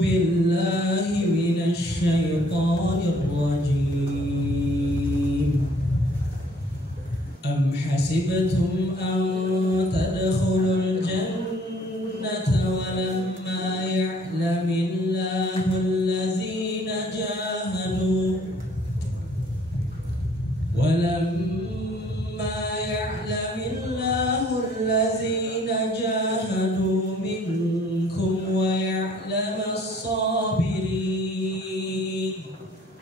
بالله من الشيطان الرجيم أم حسبتم أن تدخلوا الجنة ولما يعلم الله الذين جاهدوا منكم ويعلم الصابرين.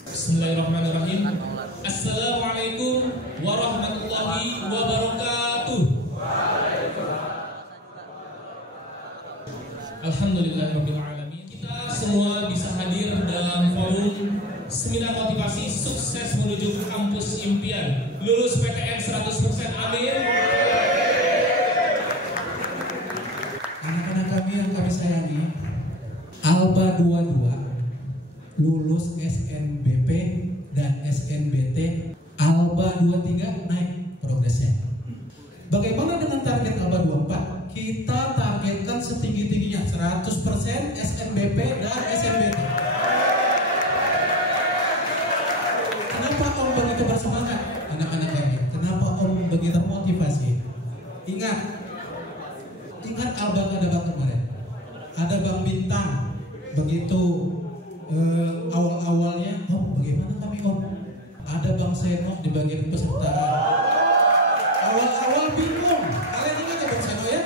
Bismillahirrahmanirrahim. Assalamualaikum warahmatullahi wabarakatuh. Alhamdulillahirabbil alamin. Kita semua bisa hadir dalam forum seminar motivasi sukses menuju kampus impian. Lulus PTN 100%, amin. Anak-anak kami yang kami sayangi, Alba 22 lulus SNBP dan SNBT, Alba 23 naik progresnya. Bagaimana dengan target Alba 24? Kita targetkan setinggi-tingginya 100% SNBP dan SNBT. Kenapa Om begitu bersemangat, anak-anak kami? Kenapa Om begitu termotivasi? Ingat Alba Kadaba kemarin, ada Bang Bintang, begitu awal-awalnya, Om bagaimana kami Om? Ada Bang Seno di bagian pesertaan. Awal-awal bingung, kalian ingat ya Bang Seno ya?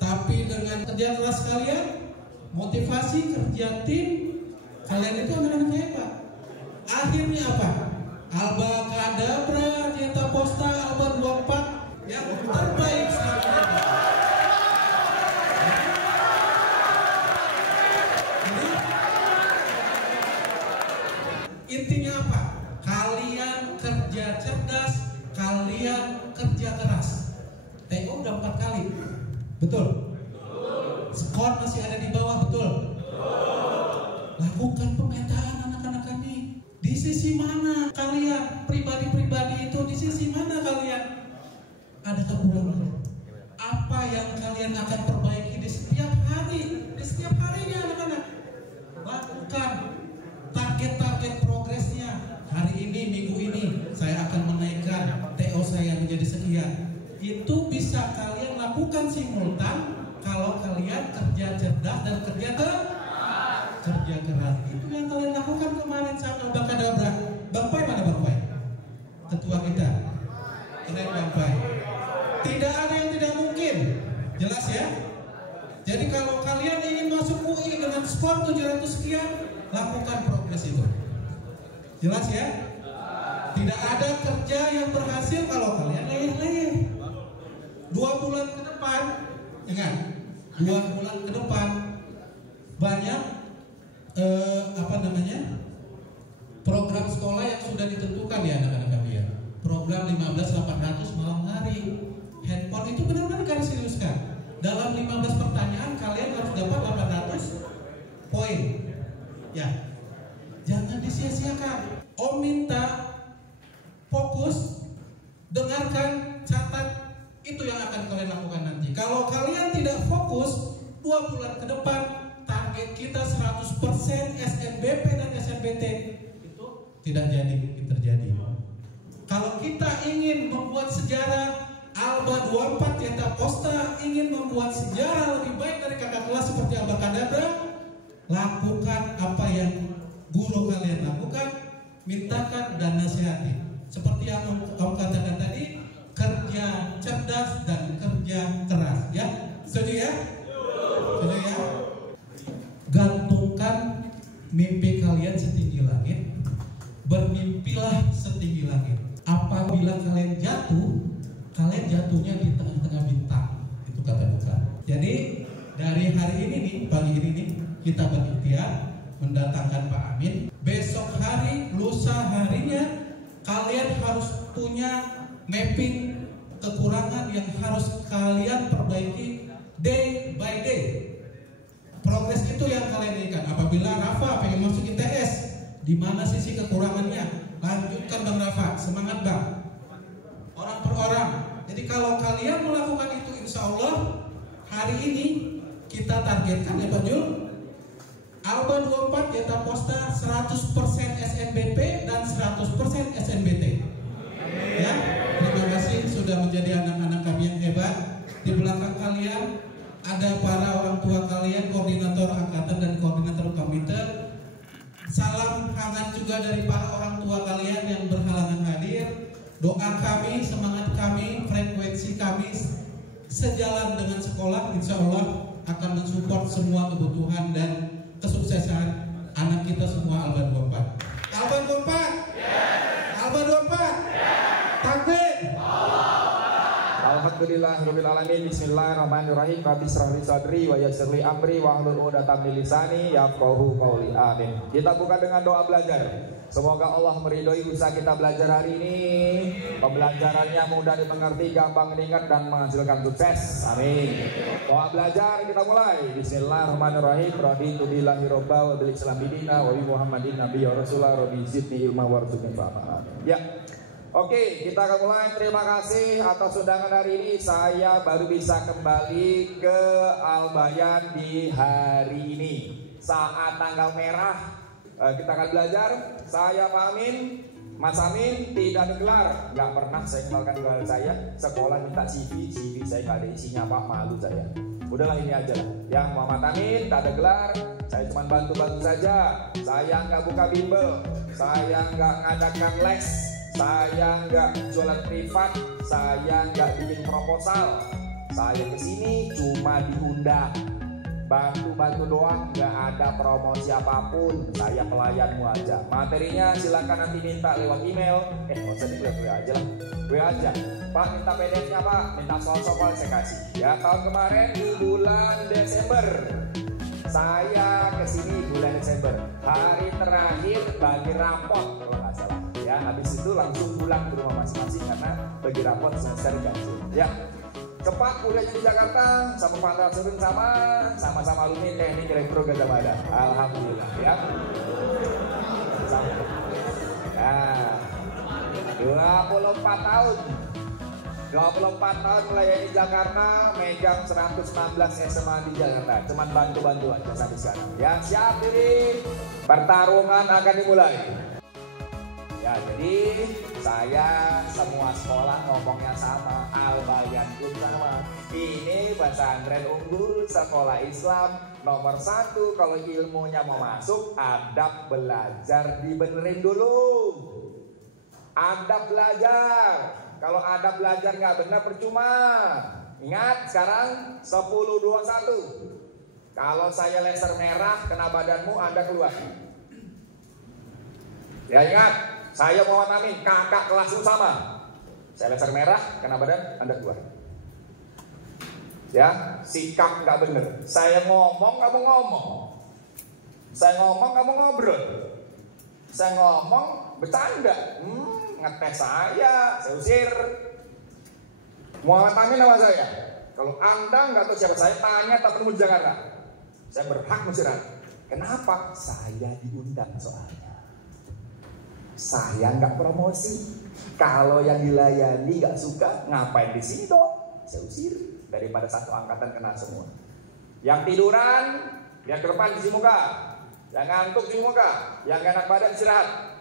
Tapi dengan kerja keras kalian, motivasi kerja tim, kalian itu anak-anak hebat. Akhirnya apa? Alba Kadabra, Dieta Posta, Alba 24 yang terbaik selama ini. Intinya apa? Kalian kerja cerdas, kalian kerja keras. TO udah 4 kali, betul? Skor masih ada di bawah, betul? Lakukan pemetaan anak-anak kami. Di sisi mana kalian, pribadi-pribadi itu, di sisi mana kalian ada kekurangan? Apa yang kalian akan perbaiki di setiap hari, di setiap harinya anak-anak? Lakukan target-target progresnya. Hari ini, minggu ini saya akan menaikkan TO saya menjadi sekian. Itu bisa kalian lakukan simultan kalau kalian kerja cerdas dan kerja keras. Itu yang kalian lakukan kemarin sama Bang Kadabra. Bang Pai mana Bang Pai? Ketua kita. Keren Bang Pai. Tidak ada yang tidak mungkin. Jelas ya? Jadi kalau kalian ingin masuk UI dengan skor 700 sekian, lakukan progres itu. Jelas ya? Tidak ada kerja yang berhasil kalau kalian leyeh-leyeh. 2 bulan ke depan, ingat, 2 bulan ke depan banyak program sekolah yang sudah ditentukan ya anak-anak kami ya. Program 15.800 malam hari. Handphone itu benar-benar kalian seriuskan. Dalam 15 pertanyaan kalian harus dapat 800 poin. Ya, jangan disia-siakan. Om minta fokus, dengarkan, catat, itu yang akan kalian lakukan nanti. Kalau kalian tidak fokus, 2 bulan ke depan target kita 100% SNBP dan SNBT itu tidak jadi terjadi. Kalau kita ingin membuat sejarah, Alba 24 Dieta Posta ingin membuat sejarah lebih baik dari kakak kelas seperti Alba Kadabra, lakukan apa yang guru kalian lakukan, mintakan dan nasihati. Seperti yang Om katakan tadi, kerja cerdas dan kerja keras. Ya, setuju ya? Setuju ya? Gantungkan mimpi kalian setinggi langit, bermimpilah setinggi langit. Apabila kalian jatuh, kalian jatuhnya di tengah-tengah bintang. Itu kata Tuhan. Jadi dari hari ini nih, pagi ini nih, kita berikhtiar mendatangkan Pak Amin. Besok hari, lusa harinya, kalian harus punya mapping kekurangan yang harus kalian perbaiki day by day. Progres itu yang kalian inginkan. Apabila Rafa pengen masuk ITS, di mana sisi kekurangannya? Lanjutkan Bang Rafa, semangat Bang. Orang per orang. Jadi kalau kalian melakukan itu, insya Allah hari ini kita targetkan ya Pak Jul, Alba 24 Yeta Posta 100% SNBP dan 100% SNBT. Ya, terima kasih sudah menjadi anak-anak kami yang hebat. Di belakang kalian ada para orang tua kalian, koordinator angkatan dan koordinator komite. Salam hangat juga dari para orang tua kalian yang berhalangan hadir. Doa kami, semangat kami, frekuensi kami sejalan dengan sekolah, insya Allah akan mensupport semua kebutuhan dan kesuksesan anak kita semua. Alba 24. Alba 24. Yeah. Alba 24. Yeah. Takbir. Alhamdulillahirabbil alamin. Bismillahirrahmanirrahim. Rabbi shrah li sadri wa yassir li amri wa hlul 'uqdatam min lisani yafqahu qawli. Amin. Kita buka dengan doa belajar. Semoga Allah meridhoi usaha kita belajar hari ini. Pembelajarannya mudah dimengerti, gampang diingat dan menghasilkan sukses. Amin. Doa belajar kita mulai. Bismillahirrahmanirrahim. Raditu billahi robba wa bil islam bidina wa bi Muhammadin nabiyya rasulullah rabbi zidni ilma warzuqni fahma. Ya. Oke, kita akan mulai. Terima kasih atas undangan hari ini. Saya baru bisa kembali ke Albayan di hari ini. Saat tanggal merah kita akan belajar. Saya Pak Amin, Mas Amin tidak digelar. Nggak pernah saya kenalkan gelar saya. Sekolah minta CV saya nggak ada isinya Pak, malu saya. Udahlah ini aja lah. Yang Muhammad Amin tak ada gelar. Saya cuma bantu-bantu saja. Saya nggak buka bimbel. Saya nggak ngadakan les. Saya nggak jualan privat, saya nggak bikin proposal. Saya kesini cuma diundang, bantu-bantu doang, nggak ada promosi apapun. Saya pelayanmu aja. Materinya silakan nanti minta lewat email. Nggak usah di WA aja lah, WA aja. Pak minta PDF-nya Pak, minta soal-soal saya kasih. Ya tahun kemarin di bulan Desember. Saya kesini bulan Desember. Hari terakhir bagi rapot kalau nggak salah. Ya, habis itu langsung pulang ke rumah masing-masing karena bagi rapot semester ganti. Ya, cepat kuliahnya di Jakarta sama Pak Tasudin sama-sama alumni teknik elektro Gadjah Mada. Alhamdulillah ya. Nah, 24 tahun. 24 tahun melayani Jakarta, megang 116 SMA di Jakarta. Cuman bantu-bantu aja sampai sekarang. Ya, siap diri. Pertarungan akan dimulai. Ya, jadi saya semua sekolah ngomongnya sama, Albayan pun sama. Ini pesantren unggul sekolah Islam nomor 1. Kalau ilmunya mau masuk, adab belajar dibenerin dulu. Adab belajar. Kalau adab belajar nggak benar percuma. Ingat sekarang 10-21. Kalau saya laser merah kena badanmu, Anda keluar. Ya ingat. Saya Muhammad Amin, kakak kelasmu sama. Saya laser merah, kena badan, Anda keluar. Ya, sikap nggak bener. Saya ngomong, kamu ngomong. Saya ngomong, kamu ngobrol. Saya ngomong, bercanda. Ngetes saya usir. Muhammad Amin nama saya. Kalau Anda nggak tahu siapa saya, tanya tak perlu Jakarta. Saya berhak mengusir Anda. Kenapa? Saya diundang soalnya. Saya nggak promosi. Kalau yang dilayani nggak suka, ngapain di sini dong? Saya usir. Daripada satu angkatan kena semua. Yang tiduran, yang ke depan di muka. Yang ngantuk di muka. Yang gak enak badan istirahat.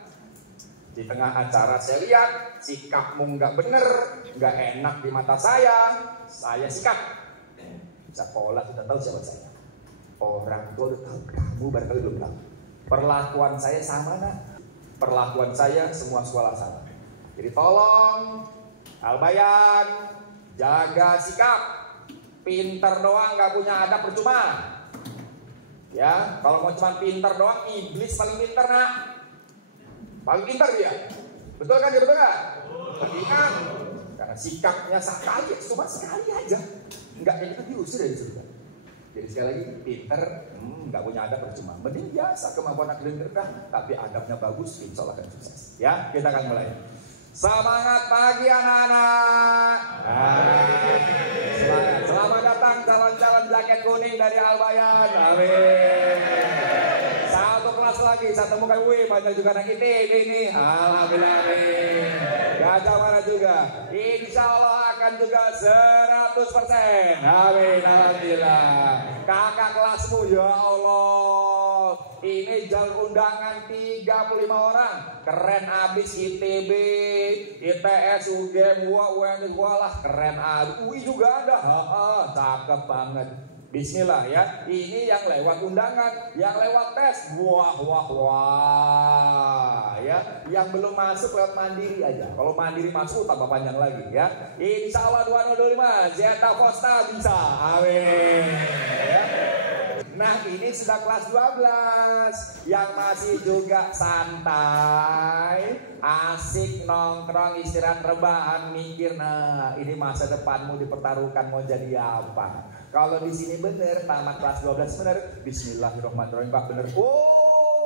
Di tengah acara saya lihat sikapmu nggak bener, nggak enak di mata saya sikat. Sekolah sudah tahu siapa saya. Orang tua udah tahu, kamu barangkali belum tahu. Perlakuan saya sama nak. Perlakuan saya semua sekolah sama. Jadi tolong Albayan jaga sikap. Pinter doang nggak punya adab percuma. Ya, kalau mau cuma pinter doang, iblis paling pinter nak. Paling pinter dia. Betul kan? Betul kan? Ingat, karena sikapnya sekali, cuma sekali aja. Enggak kayak kita diusir dari surga. Jadi sekali lagi, pinter, nggak punya adab percuma. Mending biasa kemampuan akademik rendah, tapi adabnya bagus, insya Allah akan sukses. Ya, kita akan mulai. Semangat pagi anak-anak. Semangat. Selamat datang calon-calon jaket kuning dari Albayan. Amin. Satu kelas lagi, saya temukan, banyak juga anak ini. Alhamdulillah. Amin. Gadjah Mada juga. Insya Allah akan juga 100%. Amin. Alhamdulillah. Kakak kelasmu ya Allah Ini jalur undangan 35 orang. Keren abis ITB, ITS, UGM, UAN, lah keren abis. UI juga ada. Cakep banget. Bismillah ya. Ini yang lewat undangan, yang lewat tes. Wah. Ya, yang belum masuk lewat mandiri aja. Kalau mandiri masuk tambah panjang lagi ya. Insya Allah 2025 Zeta Fosta bisa. Amin. Ya. Nah ini sudah kelas 12 yang masih juga santai, asik nongkrong, istirahat, rebahan, mikir. Nah ini masa depanmu dipertaruhkan mau jadi apa. Kalau di sini bener, tamat kelas 12 bener, bismillahirrahmanirrahim Pak bener.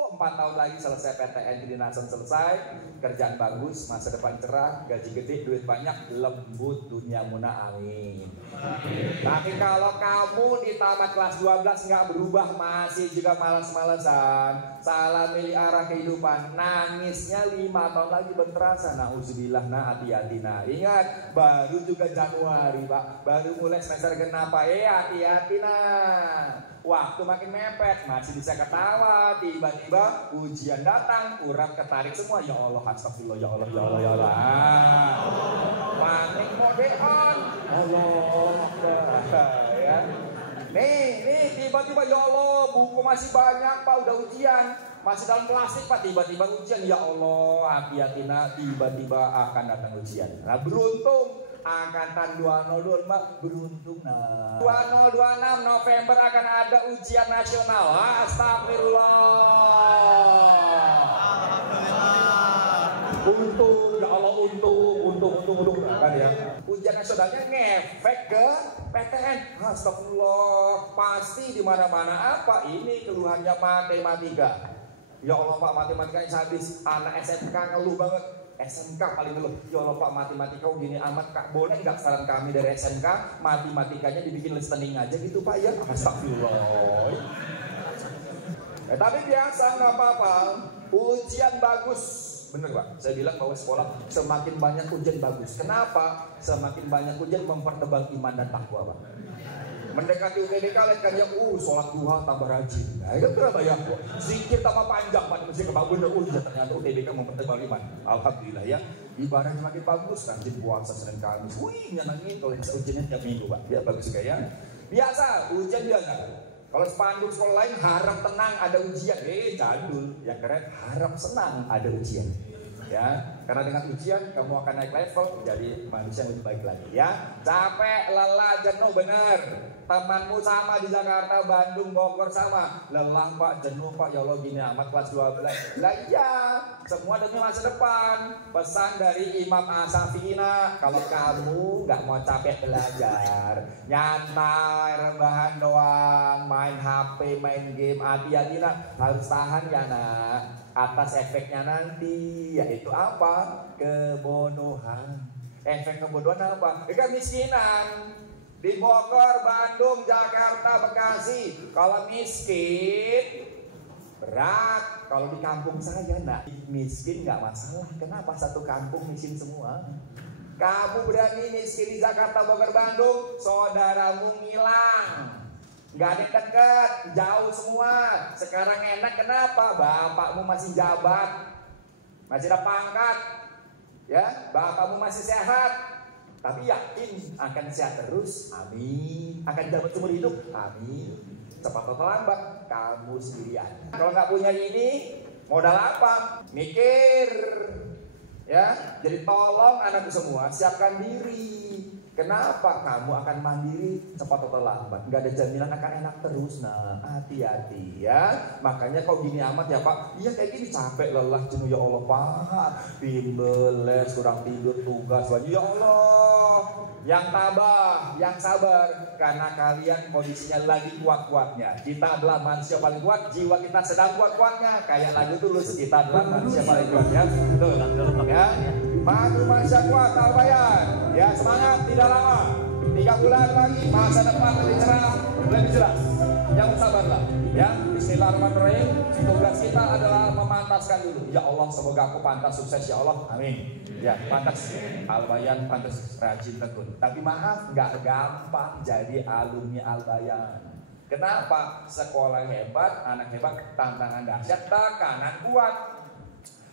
4 tahun lagi selesai PTN kedinasan selesai, kerjaan bagus, masa depan cerah, gaji gede, duit banyak, lembut dunia muna, amin. Tapi kalau kamu di tamat kelas 12 nggak berubah, masih juga malas-malesan, salah milih arah kehidupan, nangisnya 5 tahun lagi berterasa. Nauzubillah, hati-hati. Nah ingat, baru juga Januari Pak, baru mulai semester genap Pak, hati-hati nah. Waktu makin mepet, masih bisa ketawa, tiba-tiba ujian datang, urat ketarik semua. Ya Allah, astagfirullah, ya Allah, ya Allah, ya Allah. Panik modean, Allah, ya. Nih, tiba-tiba ya Allah, buku masih banyak Pak, udah ujian, masih dalam plastik Pak, tiba-tiba ujian. Ya Allah, hati-hati nah, tiba-tiba akan datang ujian. Nah beruntung. Angkatan 2025 beruntung nah. 2026 November akan ada ujian nasional. Astagfirullah. Untung, ya Allah untung kan ya. Ujian nasionalnya ngefek ke PTN. Astagfirullah. Pasti di mana-mana apa ini keluhannya matematika. Ya Allah Pak, matematikanya habis. Anak SMK ngeluh banget. SMK paling dulu, ya Allah Pak matematika gini amat Kak, boleh nggak saran kami dari SMK matematikanya dibikin listening aja gitu Pak ya? Astagfirullah. Tapi biasa nggak apa-apa, ujian bagus, bener Pak. Saya bilang bahwa sekolah semakin banyak ujian bagus. Kenapa? Semakin banyak ujian mempertebal iman dan takwa Pak. Mendekati UTBK kan ya, sholat duha tambah rajin. Nah, itu kenapa ya? Zikir tambah panjang, Pak. Mesti kebak bener. Ternyata UTBK mempertebal iman. Alhamdulillah ya. Ibadahnya makin bagus, rajin puasa Senin Kamis. Nyenangin kalau ujiannya tiap minggu, Pak. Ya bagus juga ya. Biasa, ujian biasa. Kalau spanduk sekolah lain harap tenang ada ujian. Jadul. Yang keren harap senang ada ujian. Ya, karena dengan ujian kamu akan naik level jadi manusia yang lebih baik lagi ya. Capek, lelah, jenuh bener. Temanmu sama di Jakarta, Bandung, Bogor sama. Lelah Pak, jenuh Pak, ya Allah gini amat kelas 12. Lah iya, semua demi masa depan. Pesan dari Imam As-Syafi'ina, kalau kamu nggak mau capek belajar, nyantai, rebahan doang, main HP, main game, hati-hati nak, harus tahan ya nak. Atas efeknya nanti yaitu apa? Kebodohan. Efek kebodohan apa? Kemiskinan. Di Bogor, Bandung, Jakarta, Bekasi, kalau miskin berat. Kalau di kampung saya nak miskin nggak masalah. Kenapa satu kampung miskin semua? Kamu berani miskin di Jakarta, Bogor, Bandung, saudaramu ngilang. Gak ada dekat, jauh semua. Sekarang enak kenapa? Bapakmu masih jabat, masih ada pangkat, ya. Bapakmu masih sehat. Tapi yakin akan sehat terus, amin. Akan jabat seumur hidup, amin. Cepat atau lambat, kamu sendirian. Kalau nggak punya ini, modal apa? Mikir, ya. Jadi tolong anakku semua, siapkan diri. Kenapa kamu akan mandiri cepat atau lambat? Nggak ada jaminan akan enak terus. Nah, hati-hati ya. Makanya kok gini amat ya Pak? Iya kayak gini capek, lelah, jenuh ya Allah Pak. Bimbel, les, kurang tidur, tugas, wajib ya Allah. Yang tabah, yang sabar. Karena kalian kondisinya lagi kuat-kuatnya. Kita adalah manusia paling kuat, jiwa kita sedang kuat-kuatnya. Kayak lagu tulus, kita adalah manusia paling kuat ya. Betul, ya. Maju manusia kuat, Al-Bayan. Ya semangat, tidak lama. 3 bulan lagi masa depan lebih cerah, lebih jelas. Yang sabarlah. Ya, bismillahirrahmanirrahim. Tugas kita adalah memantaskan dulu. Ya Allah, semoga aku pantas sukses ya Allah. Amin. Ya, pantas. Al-Bayan pantas rajin tekun. Tapi maaf, nggak gampang jadi alumni Al-Bayan. Kenapa? Sekolah hebat, anak hebat, tantangan dahsyat, tekanan kuat.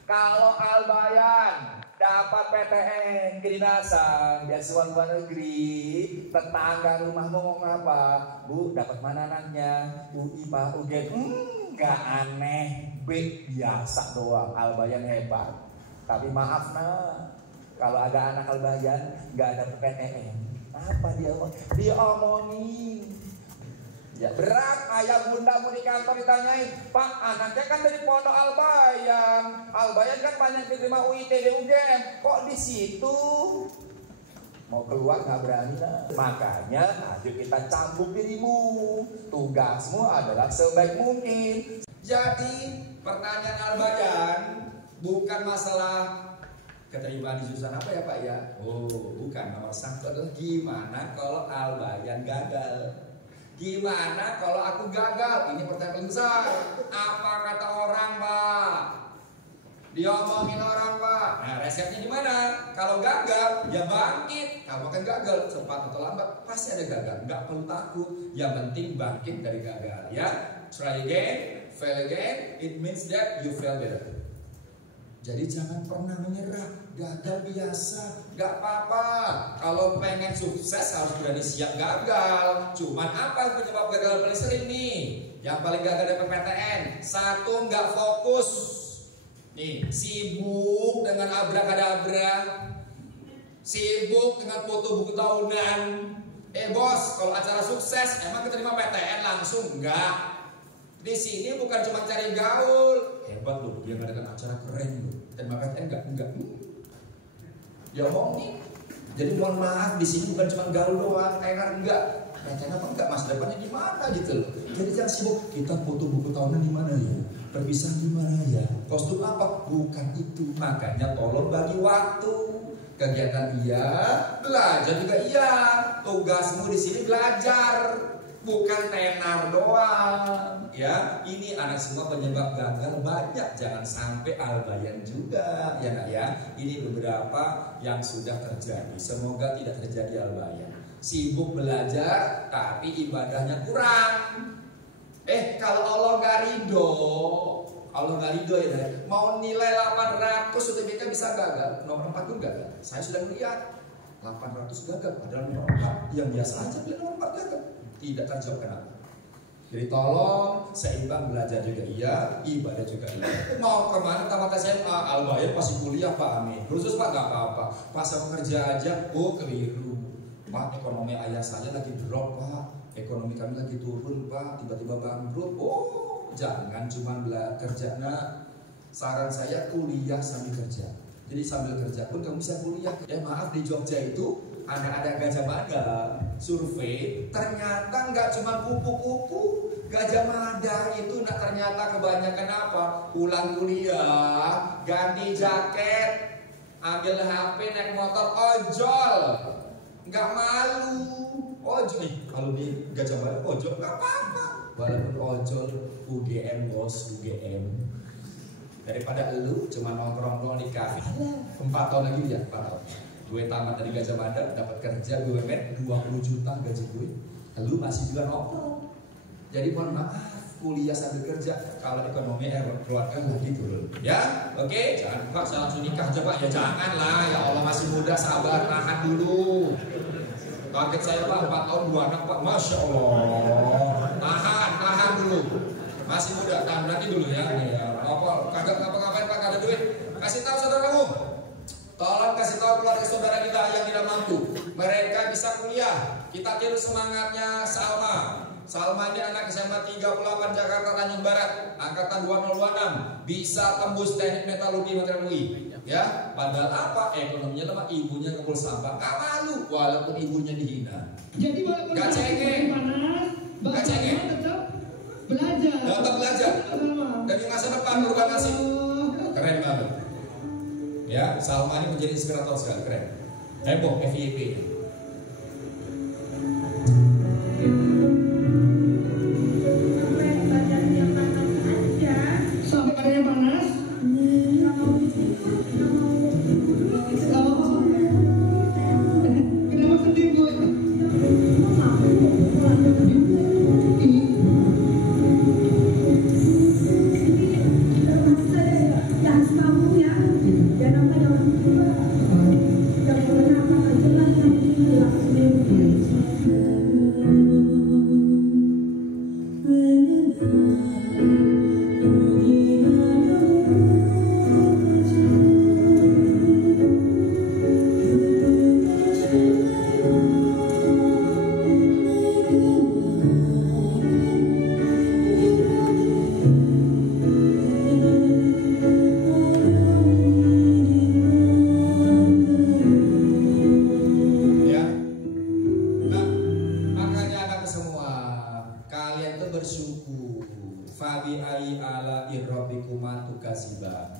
Kalau Al-Bayan dapat PTN kedinasan beasiswa luar negeri, tetangga rumah ngomong apa? Bu, dapat mana anaknya? UI Pak UGM. Gak aneh, B biasa doang. Al-Bayan hebat. Tapi maaf nah, kalau ada anak Al-Bayan gak ada PTN, apa dia diomongin? Ya berat, ayah bundamu di kantor ditanyain, Pak anaknya kan dari pondok Al-Bayan. Al-Bayan kan banyak diterima UIT dan UGM, kok di situ? Mau keluar nggak berani lah. Makanya ayo kita cambuk dirimu. Tugasmu adalah sebaik mungkin. Jadi pertanyaan Al-Bayan bukan masalah keterima di jurusan apa ya Pak ya? Oh bukan, nomor satu adalah gimana kalau Al-Bayan gagal. Gimana kalau aku gagal? Ini pertanyaan besar. Apa kata orang Pak? Diomongin orang Pak. Nah resepnya gimana? Kalau gagal ya bangkit. Kamu akan gagal cepat atau lambat pasti ada gagal. Nggak perlu takut. Yang penting bangkit dari gagal ya. Try again, fail again. It means that you fail better. Jadi jangan pernah menyerah. Gagal biasa, gak apa-apa. Kalau pengen sukses harus berani siap gagal. Cuman apa penyebab gagal paling sering nih? Yang paling gagal dari PTN, satu gak fokus. Nih, sibuk dengan abrakadabra, sibuk dengan foto buku tahunan. Bos, kalau acara sukses emang keterima PTN langsung? Enggak. Di sini bukan cuma cari gaul. Hebat loh, dia ngadakan acara keren loh. Terima PTN enggak. Ya omongin. Jadi mohon maaf di sini bukan cuma gaul doang, kayak enggak. PTN apa enggak, masa depannya gimana gitu loh. Jadi jangan sibuk kita foto buku tahunan di mana ya, perpisahan di mana ya, kostum apa, bukan itu. Makanya tolong bagi waktu. Kegiatan iya, belajar juga iya. Tugasmu di sini belajar, bukan tenar doang. Ya, ini anak semua penyebab gagal banyak. Jangan sampai Al-Bayan juga, ya nak ya. Ini beberapa yang sudah terjadi. Semoga tidak terjadi Al-Bayan. Sibuk belajar, tapi ibadahnya kurang. Kalau Allah nggak ridho, ya, mau nilai 800 UTBK bisa gagal, nomor 4 pun gagal. Saya sudah melihat 800 gagal, padahal nomor 4 yang biasa aja pilih nomor 4 gagal. Tidak terjawab kenapa. Jadi tolong seimbang, belajar juga iya, ibadah juga iya. Mau kemana tamat SMA? Al-Bayan pasti kuliah Pak, amin. Khusus Pak gak apa-apa. Pas mau kerja aja, keliru. Pak, ekonomi ayah saya lagi drop Pak. Ekonomi kami lagi turun Pak, tiba-tiba bangkrut. Jangan cuma kerja nak. Saran saya kuliah sambil kerja. Jadi sambil kerja pun kamu bisa kuliah. Maaf di Jogja itu ada Gajah Mada survei, ternyata nggak cuma kupu-kupu. Gajah Mada itu ternyata kebanyakan apa? Pulang kuliah, ganti jaket, ambil HP, naik motor, ojol, nggak malu. Ojol nih, kalau di Gajah Mada ojol nggak apa-apa. Walaupun ojol UGM bos, UGM. Daripada lu cuma nongkrong di kafe. 4 tahun lagi ya, 4 tahun. Gue tamat dari Gajah Mada, dapat kerja BUMN 20 juta gaji gue. Lu masih juga nongkrong. Jadi mohon maaf, kuliah sambil kerja. Kalau ekonomi keluarga lagi turun. Ya, oke. Jangan Pak, saya langsung nikah aja Pak. Ya jangan lah, ya Allah masih muda, sabar, tahan dulu. Target saya Pak 4 tahun 2 anak Pak. Masya Allah. Tahan dulu. Masih muda, tahan nanti dulu ya. Apa kagak ngapa-ngapain Pak, ada duit. Kasih tahu saudaramu. Tolong kasih tahu keluarga saudara kita yang tidak mampu, mereka bisa kuliah. Kita tiru semangatnya Salma. Salma ini anak SMA 38 Jakarta Tanjung Barat, angkatan 2026, bisa tembus teknik metalurgi Material UI. Ya, padahal apa? Ekonominya lemah, ibunya ngumpul sampah. Gak malu, walaupun ibunya dihina. Jadi walaupun gak cengeng, gak cengeng, tetap belajar. Dan di masa depan berubah nasib. Keren banget. Ya, Salma ini menjadi inspirator sekali, keren. Heboh FYP-nya. Sampai ada yang panas. Kenapa sedih Bu?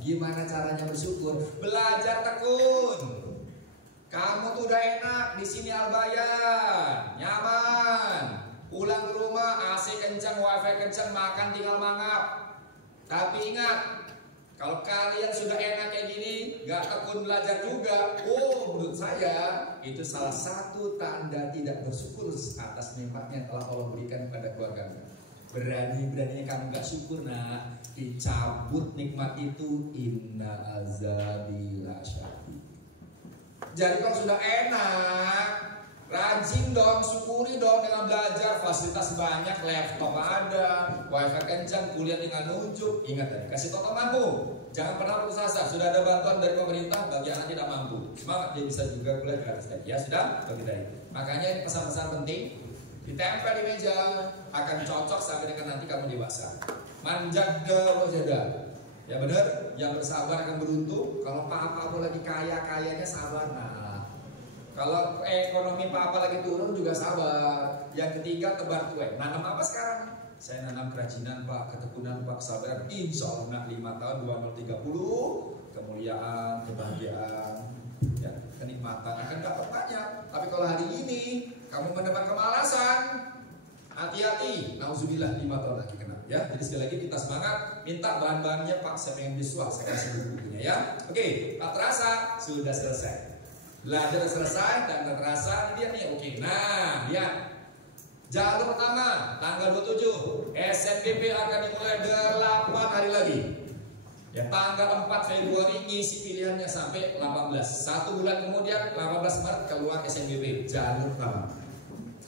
Gimana caranya bersyukur? Belajar tekun. Kamu tuh udah enak di sini Al-Bayan, nyaman. Pulang ke rumah AC kencang, wifi kencang, makan tinggal mangap. Tapi ingat, kalau kalian sudah enak kayak gini, gak tekun belajar juga. Oh, menurut saya itu salah satu tanda tidak bersyukur atas nikmatnya yang telah Allah berikan kepada keluarga. Berani-beraninya kamu gak syukur, nak, dicabut nikmat itu. Inna azabi lasyadid. Jadi kalau sudah enak, rajin dong, syukuri dong dengan belajar. Fasilitas banyak, laptop ada, wifi kencang, kuliah tinggal nunjuk. Ingat tadi, kasih total mampu. Jangan pernah putus asa. Sudah ada bantuan dari pemerintah bagi anak tidak mampu. Semangat, dia bisa juga kuliah gratis. Ya sudah, bagi tadi. Makanya ini pesan-pesan penting. Ditempel di meja, akan cocok sampai dengan nanti kamu dewasa. Manjada wajada. Ya benar, yang bersabar akan beruntung. Kalau papa lagi kaya-kayanya sabar. Nah, kalau ekonomi papa lagi turun juga sabar. Yang ketiga tebar tuai. Nanam apa sekarang? Saya nanam kerajinan pak, ketekunan pak, kesabaran. Insya Allah nak 5 tahun 2030 kemuliaan, kebahagiaan, ya, kenikmatan akan dapat banyak. Tapi kalau hari ini kamu mendapat kemalasan, hati-hati, nauzubillah 5 tahun lagi kena. Ya, jadi sekali lagi kita semangat, minta bahan-bahannya Pak, saya pengen visual, saya kasih bukunya ya. Oke, tak terasa sudah selesai. Belajar selesai dan tak terasa dia nih. Oke, nah lihat. Jalur pertama tanggal 27 SNBP akan dimulai 8 hari lagi. Ya, tanggal 4 Februari ngisi pilihannya sampai 18. 1 bulan kemudian 18 Maret keluar SNBP jalur pertama.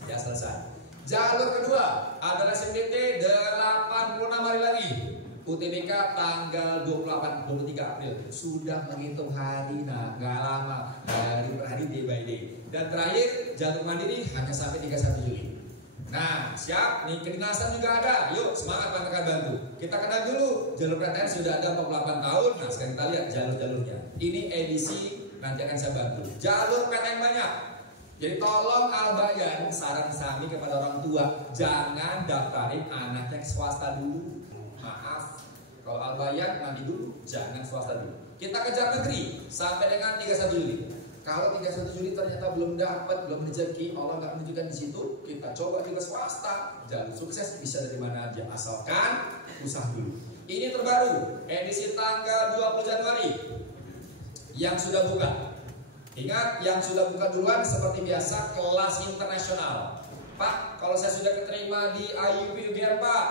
Ya, selesai. Jalur kedua adalah SNBT 86 hari lagi. UTBK tanggal 23 April. Sudah menghitung hari, nah nggak lama, hari per hari, day by day. Dan terakhir jalur mandiri hanya sampai 31 Juli. Nah, siap, nih kedinasan juga ada. Yuk, semangat Pak, bantu. Kita kenal dulu, jalur PTN sudah ada 48 tahun. Nah, sekarang kita lihat jalur-jalurnya. Ini edisi, nanti akan saya bantu. Jalur PTN banyak. Jadi tolong Al-Bayan, saran kami kepada orang tua, jangan daftarin anaknya ke swasta dulu. Maaf, kalau Al-Bayan nanti dulu, jangan swasta dulu. Kita kejar negeri sampai dengan 31 Juli. Kalau 31 Juli ternyata belum dapat, belum rezeki, Allah nggak menunjukkan di situ, kita coba juga swasta. Jalur sukses bisa dari mana aja, asalkan usaha dulu. Ini terbaru, edisi tanggal 20 Januari yang sudah buka. Ingat, yang sudah buka duluan seperti biasa kelas internasional. Pak, kalau saya sudah keterima di IUP UGM Pak,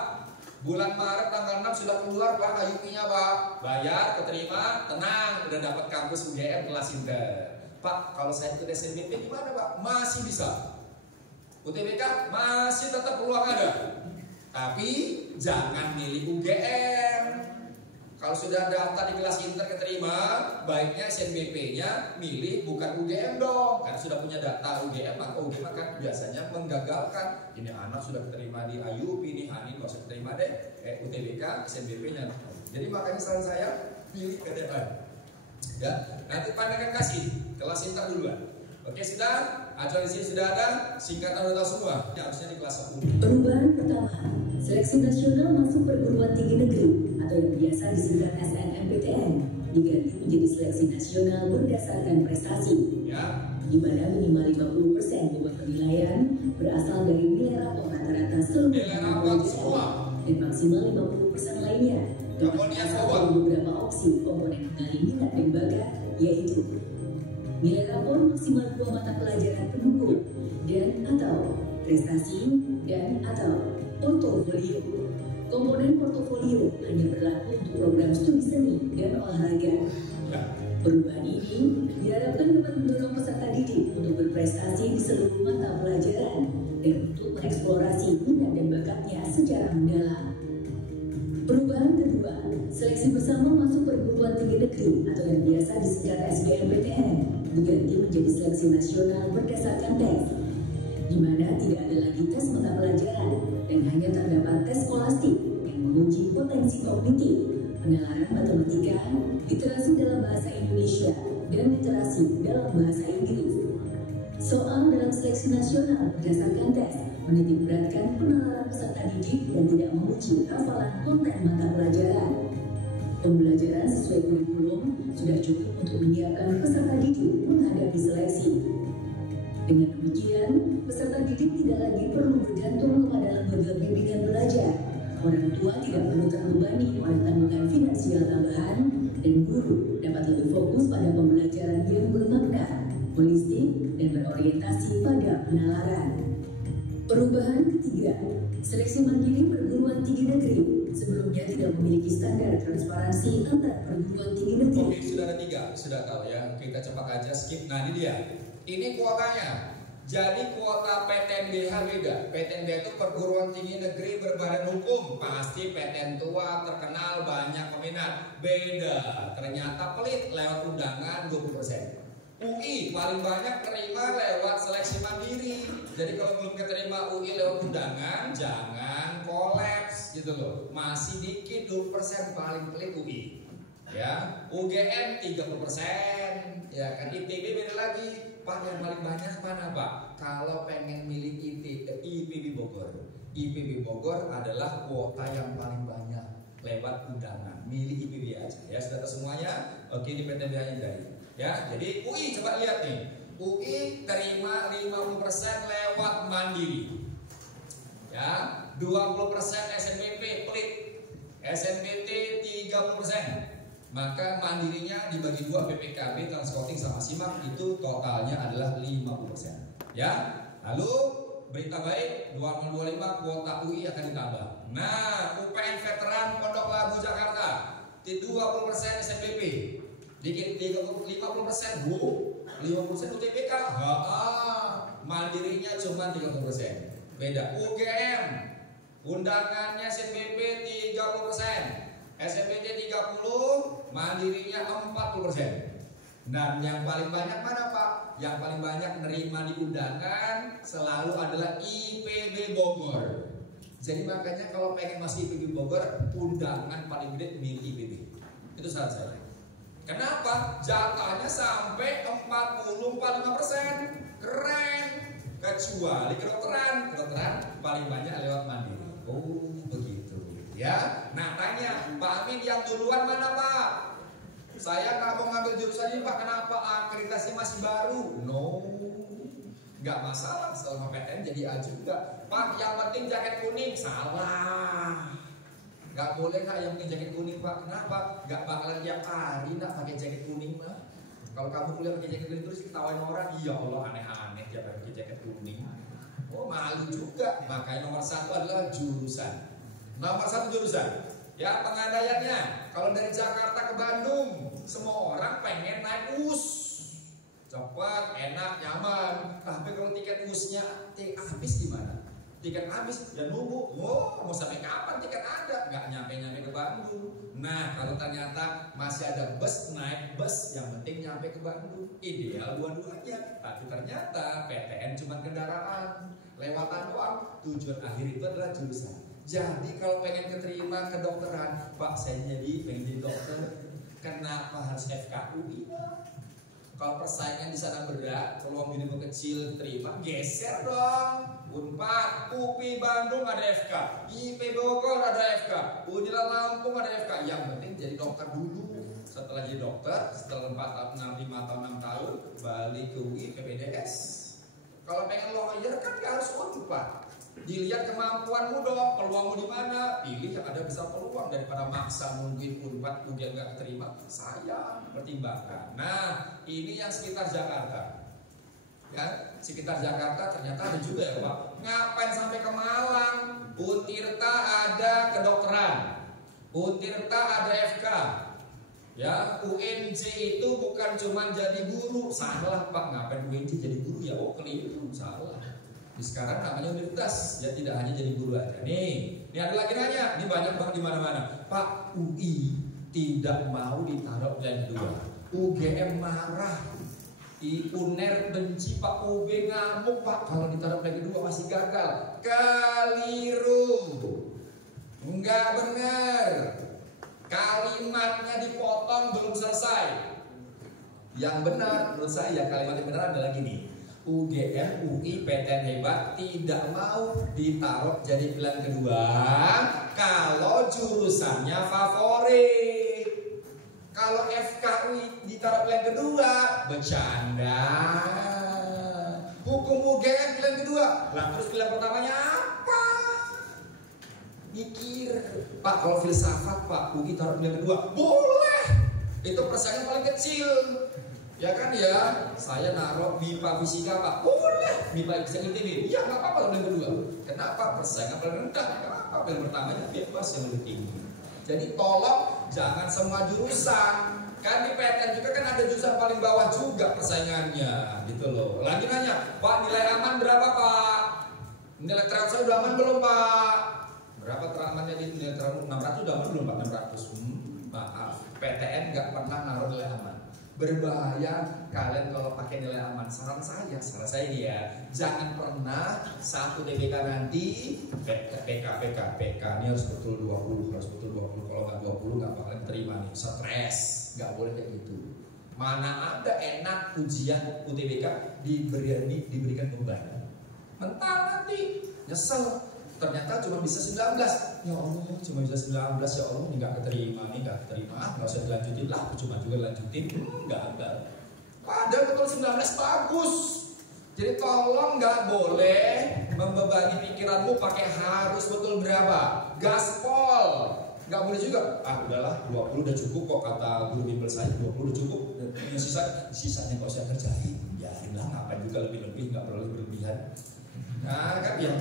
bulan Maret tanggal 6 sudah keluar Pak IUP-nya Pak. Bayar, keterima, tenang, udah dapat kampus UGM kelas inter. Pak, kalau saya ikut SNBP gimana Pak? Masih bisa. UTBK masih tetap peluang ada. Tapi jangan milih UGM. Kalau sudah daftar di kelas inter keterima, baiknya SNBP-nya milih bukan UGM dong. Karena sudah punya data UGM, maka UGM kan biasanya menggagalkan. Ini anak sudah keterima di IUP, ini Hani nggak usah keterima deh. UTBK, SNBP-nya. Jadi makanya saran saya pilih KTN. Ya, nanti pandangan kasih kelas inter duluan. Oke, sudah. Acuan di sini sudah ada. Singkatan udah semua. Ya, harusnya di kelas 10. Perubahan pertama, seleksi nasional masuk perguruan tinggi negeri atau yang biasa disebut SNMPTN diganti menjadi seleksi nasional berdasarkan prestasi. Ya. Di mana minimal 50% beban penilaian berasal dari nilai rapor rata-rata seluruh pelajaran dan maksimal 50% lainnya dapat berasal dari beberapa opsi komponen penilaian minat dan bakat, yaitu nilai rapor maksimal 2 mata pelajaran pendukung dan atau prestasi dan atau portofolio. Komponen portofolio hanya berlaku untuk program studi seni dan olahraga. Perubahan ini diharapkan dapat mendorong peserta didik untuk berprestasi di seluruh mata pelajaran dan untuk mengeksplorasi minat dan bakatnya secara mendalam. Seleksi bersama masuk perguruan tinggi negeri atau yang biasa disingkat SBMPTN diganti menjadi seleksi nasional berdasarkan tes, di mana tidak ada lagi tes mata pelajaran dan hanya terdapat tes skolastik yang menguji potensi kognitif, penalaran matematika, literasi dalam bahasa Indonesia, dan literasi dalam bahasa Inggris. Soal dalam seleksi nasional berdasarkan tes menitik beratkan penalaran peserta didik dan tidak menguji hafalan konten mata pelajaran. Pembelajaran sesuai kurikulum sudah cukup untuk menyiapkan peserta didik menghadapi seleksi. Dengan demikian, peserta didik tidak lagi perlu bergantung kepada lembaga bimbingan belajar. Orang tua tidak perlu terbebani oleh tanggungan finansial tambahan, dan guru dapat lebih fokus pada pembelajaran yang bermakna, holistik, dan berorientasi pada penalaran. Perubahan ketiga, seleksi mandiri perguruan tinggi negeri sebelumnya tidak memiliki standar transparansi antar perguruan tinggi negeri. Oke, sudah ada 3, sudah tahu ya. Kita cepat aja skip. Nah ini dia, ini kuotanya. Jadi kuota PTNBH beda. PTNBH itu perguruan tinggi negeri berbadan hukum. Pasti PTN tua, terkenal, banyak peminat. Beda, ternyata pelit lewat undangan 20%. UI paling banyak terima lewat seleksi mandiri. Jadi kalau belum keterima UI lewat undangan, jangan kolaps gitu loh. Masih dikit 20% paling pelit UI. Ya, UGM 30%. Ya kan, IPB beda lagi. Pak yang paling banyak mana Pak? Kalau pengen milih IPB Bogor. IPB Bogor adalah kuota yang paling banyak lewat undangan. Milih IPB aja. Ya, sudah tahu semuanya. Oke, di PTNBH-nya dari. Ya, jadi UI coba lihat nih. UI terima 50% lewat mandiri. Ya, 20% SNBP pelit. SNBT 30%. Maka mandirinya dibagi 2 PPKB, transporting sama simak, itu totalnya adalah 50%. Ya. Lalu berita baik 2025 kuota UI akan ditambah. Nah, UPN Veteran Pondok Labu Jakarta 20% SNBP. Dikit 50% Bu, 50% UTBK. Mandirinya cuma 30%. Beda. UGM undangannya SNBP 30%, SNBT 30%, mandirinya 40%. Dan yang paling banyak mana Pak? Yang paling banyak menerima di undangan selalu adalah IPB Bogor. Jadi makanya kalau pengen masih IPB Bogor, undangan paling gede milih IPB. Itu saran saya. Kenapa? Jatahnya sampai 40-45%. Keren. Kecuali kedokteran paling banyak lewat mandiri. Oh begitu ya. Nah tanya Pak Amin yang duluan mana Pak? Saya nggak mau ngambil jurusan ini Pak. Kenapa? Akreditasi masih baru. No, nggak masalah selama PTN jadi A juga. Pak yang penting jaket kuning. Salah. Gak boleh Kak yang pakai jaket kuning Pak. Kenapa? Gak bakalan tiap hari nak pakai jaket kuning Pak. Kalau kamu kuliah pakai jaket kuning terus ketawain orang, iya Allah aneh-aneh tiap hari pakai jaket kuning. Oh malu juga. Makanya nomor 1 adalah jurusan. Nomor 1 jurusan. Ya pengandaiannya. Kalau dari Jakarta ke Bandung, semua orang pengen naik bus. Cepat, enak, nyaman. Tapi kalau tiket busnya habis gimana? Tiket habis dan nunggu, mau sampai kapan tiket ada? Nggak nyampe ke Bandung. Nah kalau ternyata masih ada bus, naik bus, yang penting nyampe ke Bandung. Ideal dua-duanya. Tapi ternyata PTN cuma kendaraan, lewatan doang. Tujuan akhir itu adalah jurusan. Jadi kalau pengen keterima kedokteran, Pak saya pengen jadi dokter, kenapa harus FKUI? Kalau persaingan di sana berat, peluang minimum kecil terima, geser dong. Unpad, UPI Bandung ada FK, IP Bogor ada FK, Unila Lampung ada FK. Yang penting jadi dokter dulu. Setelah jadi dokter, setelah 4 tahun, 5 tahun, 6 tahun, balik ke UI PPDS. Kalau pengen lawyer kan gak harus unjuk Pak. Dilihat kemampuanmu dong, peluangmu di mana. Pilih yang ada besar peluang daripada maksa nungguin Unpad udah nggak keterima. Saya pertimbangkan. Nah, ini yang sekitar Jakarta. Ya, sekitar Jakarta ternyata ada juga ya Pak. Ngapain sampai ke Malang? Untirta ada kedokteran, Untirta ada FK. Ya, UNJ itu bukan cuma jadi guru. Salah Pak, ngapain UNJ jadi guru ya? Oh keliru, salah. Sekarang namanya universitas, ya tidak hanya jadi guru aja. Nih, ini ada lagi nanya, ini banyak banget di mana-mana. Pak, UI tidak mau ditaruh pilihan kedua. UGM marah, UNER benci Pak, UB ngamuk Pak, kalau ditaruh pilihan kedua masih gagal. Keliru, enggak benar. Kalimatnya dipotong belum selesai. Yang benar menurut saya kalimat yang benar adalah gini. UGM, UI, PTN hebat tidak mau ditaruh jadi pilihan kedua kalau jurusannya favorit. Kalau FKUI ditaruh pilihan kedua, bercanda. Hukum UGM pilihan kedua, lah terus pilihan pertamanya apa? Mikir, Pak, kalau filsafat Pak, UI taruh pilihan kedua, boleh. Itu persaingan paling kecil. Ya kan ya, saya naruh MIPA fisika Pak, boleh. MIPA fisika ITB, ya nggak apa-apa yang kedua. Kenapa? Persaingan paling rendah. Kenapa? Yang pertamanya bebas, yang lebih tinggi. Jadi tolong jangan semua jurusan. Kan di PTN juga kan ada jurusan paling bawah juga persaingannya, gitu loh. Lagi nanya, Pak nilai aman berapa Pak? Nilai tryout saya udah aman belum Pak? Berapa teramannya di nilai tryout 600 udah aman belum Pak? 600. Maaf, PTN nggak pernah naruh nilai aman. Berbahaya kalian kalau pakai nilai aman. Saran saya dia, jangan pernah satu TBK nanti PK ini harus betul 20, harus betul 20. Kalau nggak 20 nggak bakalan terima nih, stres, nggak boleh kayak gitu. Mana ada enak ujian UTBK diberikan beban, mental nanti nyesel. Ternyata cuma bisa 19. Ya Allah, cuma bisa 19. Ya Allah, ini nggak keterima, nggak usah dilanjutin lah, cuma juga lanjutin, gagal. Padahal betul 19 bagus. Jadi tolong nggak boleh membebani pikiranmu pakai harus betul berapa, gaspol. Nggak boleh juga. Udahlah 20 udah cukup kok, kata guru bimbel saya 20 udah cukup. Yang sisanya kalau saya kerjain, biarinlah, ngapain juga lebih-lebih, nggak perlu berlebihan. Nah kan ya.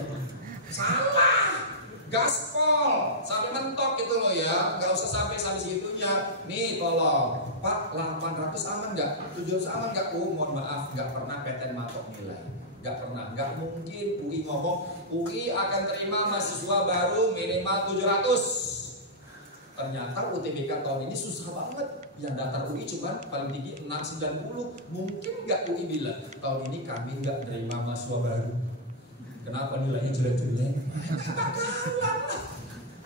Salah, gaspol sampai mentok gitu loh ya, nggak usah sampai segitunya. Nih tolong, Pak 800 aman nggak? 700 aman nggak? Mohon maaf, nggak pernah PTN matok nilai, nggak pernah, nggak mungkin UI ngomong UI akan terima mahasiswa baru minimal 700. Ternyata UTBK tahun ini susah banget. Yang daftar UI cuma paling tinggi 690. Mungkin nggak UI bilang tahun ini kami nggak terima mahasiswa baru. Kenapa nilainya jelek-jelek?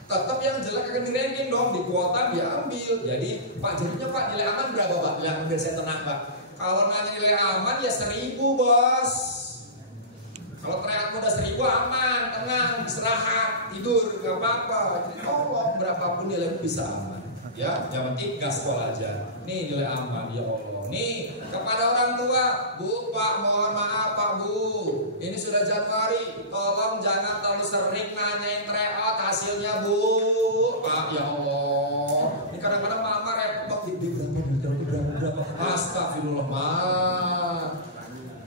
Tetap yang jelek akan di ranking dong, di kuota dia ambil. Jadi Pak jadinya Pak nilai aman berapa Pak? Yang biar saya tenang Pak. Kalau nanya nilai aman ya 1000 bos. Kalau tryout udah 1000 aman, tenang, istirahat, tidur, gak apa-apa. Jadi tolong berapapun nilainya bisa aman. Ya, yang penting gaspol aja. Nih nilai aman, ya Allah. Nih kepada orang tua, Bu, Pak, mohon maaf Pak Bu, ini sudah Januari, tolong jangan terlalu sering nanyain tryout hasilnya Bu, Pak, ya Allah. Ini kadang-kadang mama repot, berapa? Astagfirullah, Ma.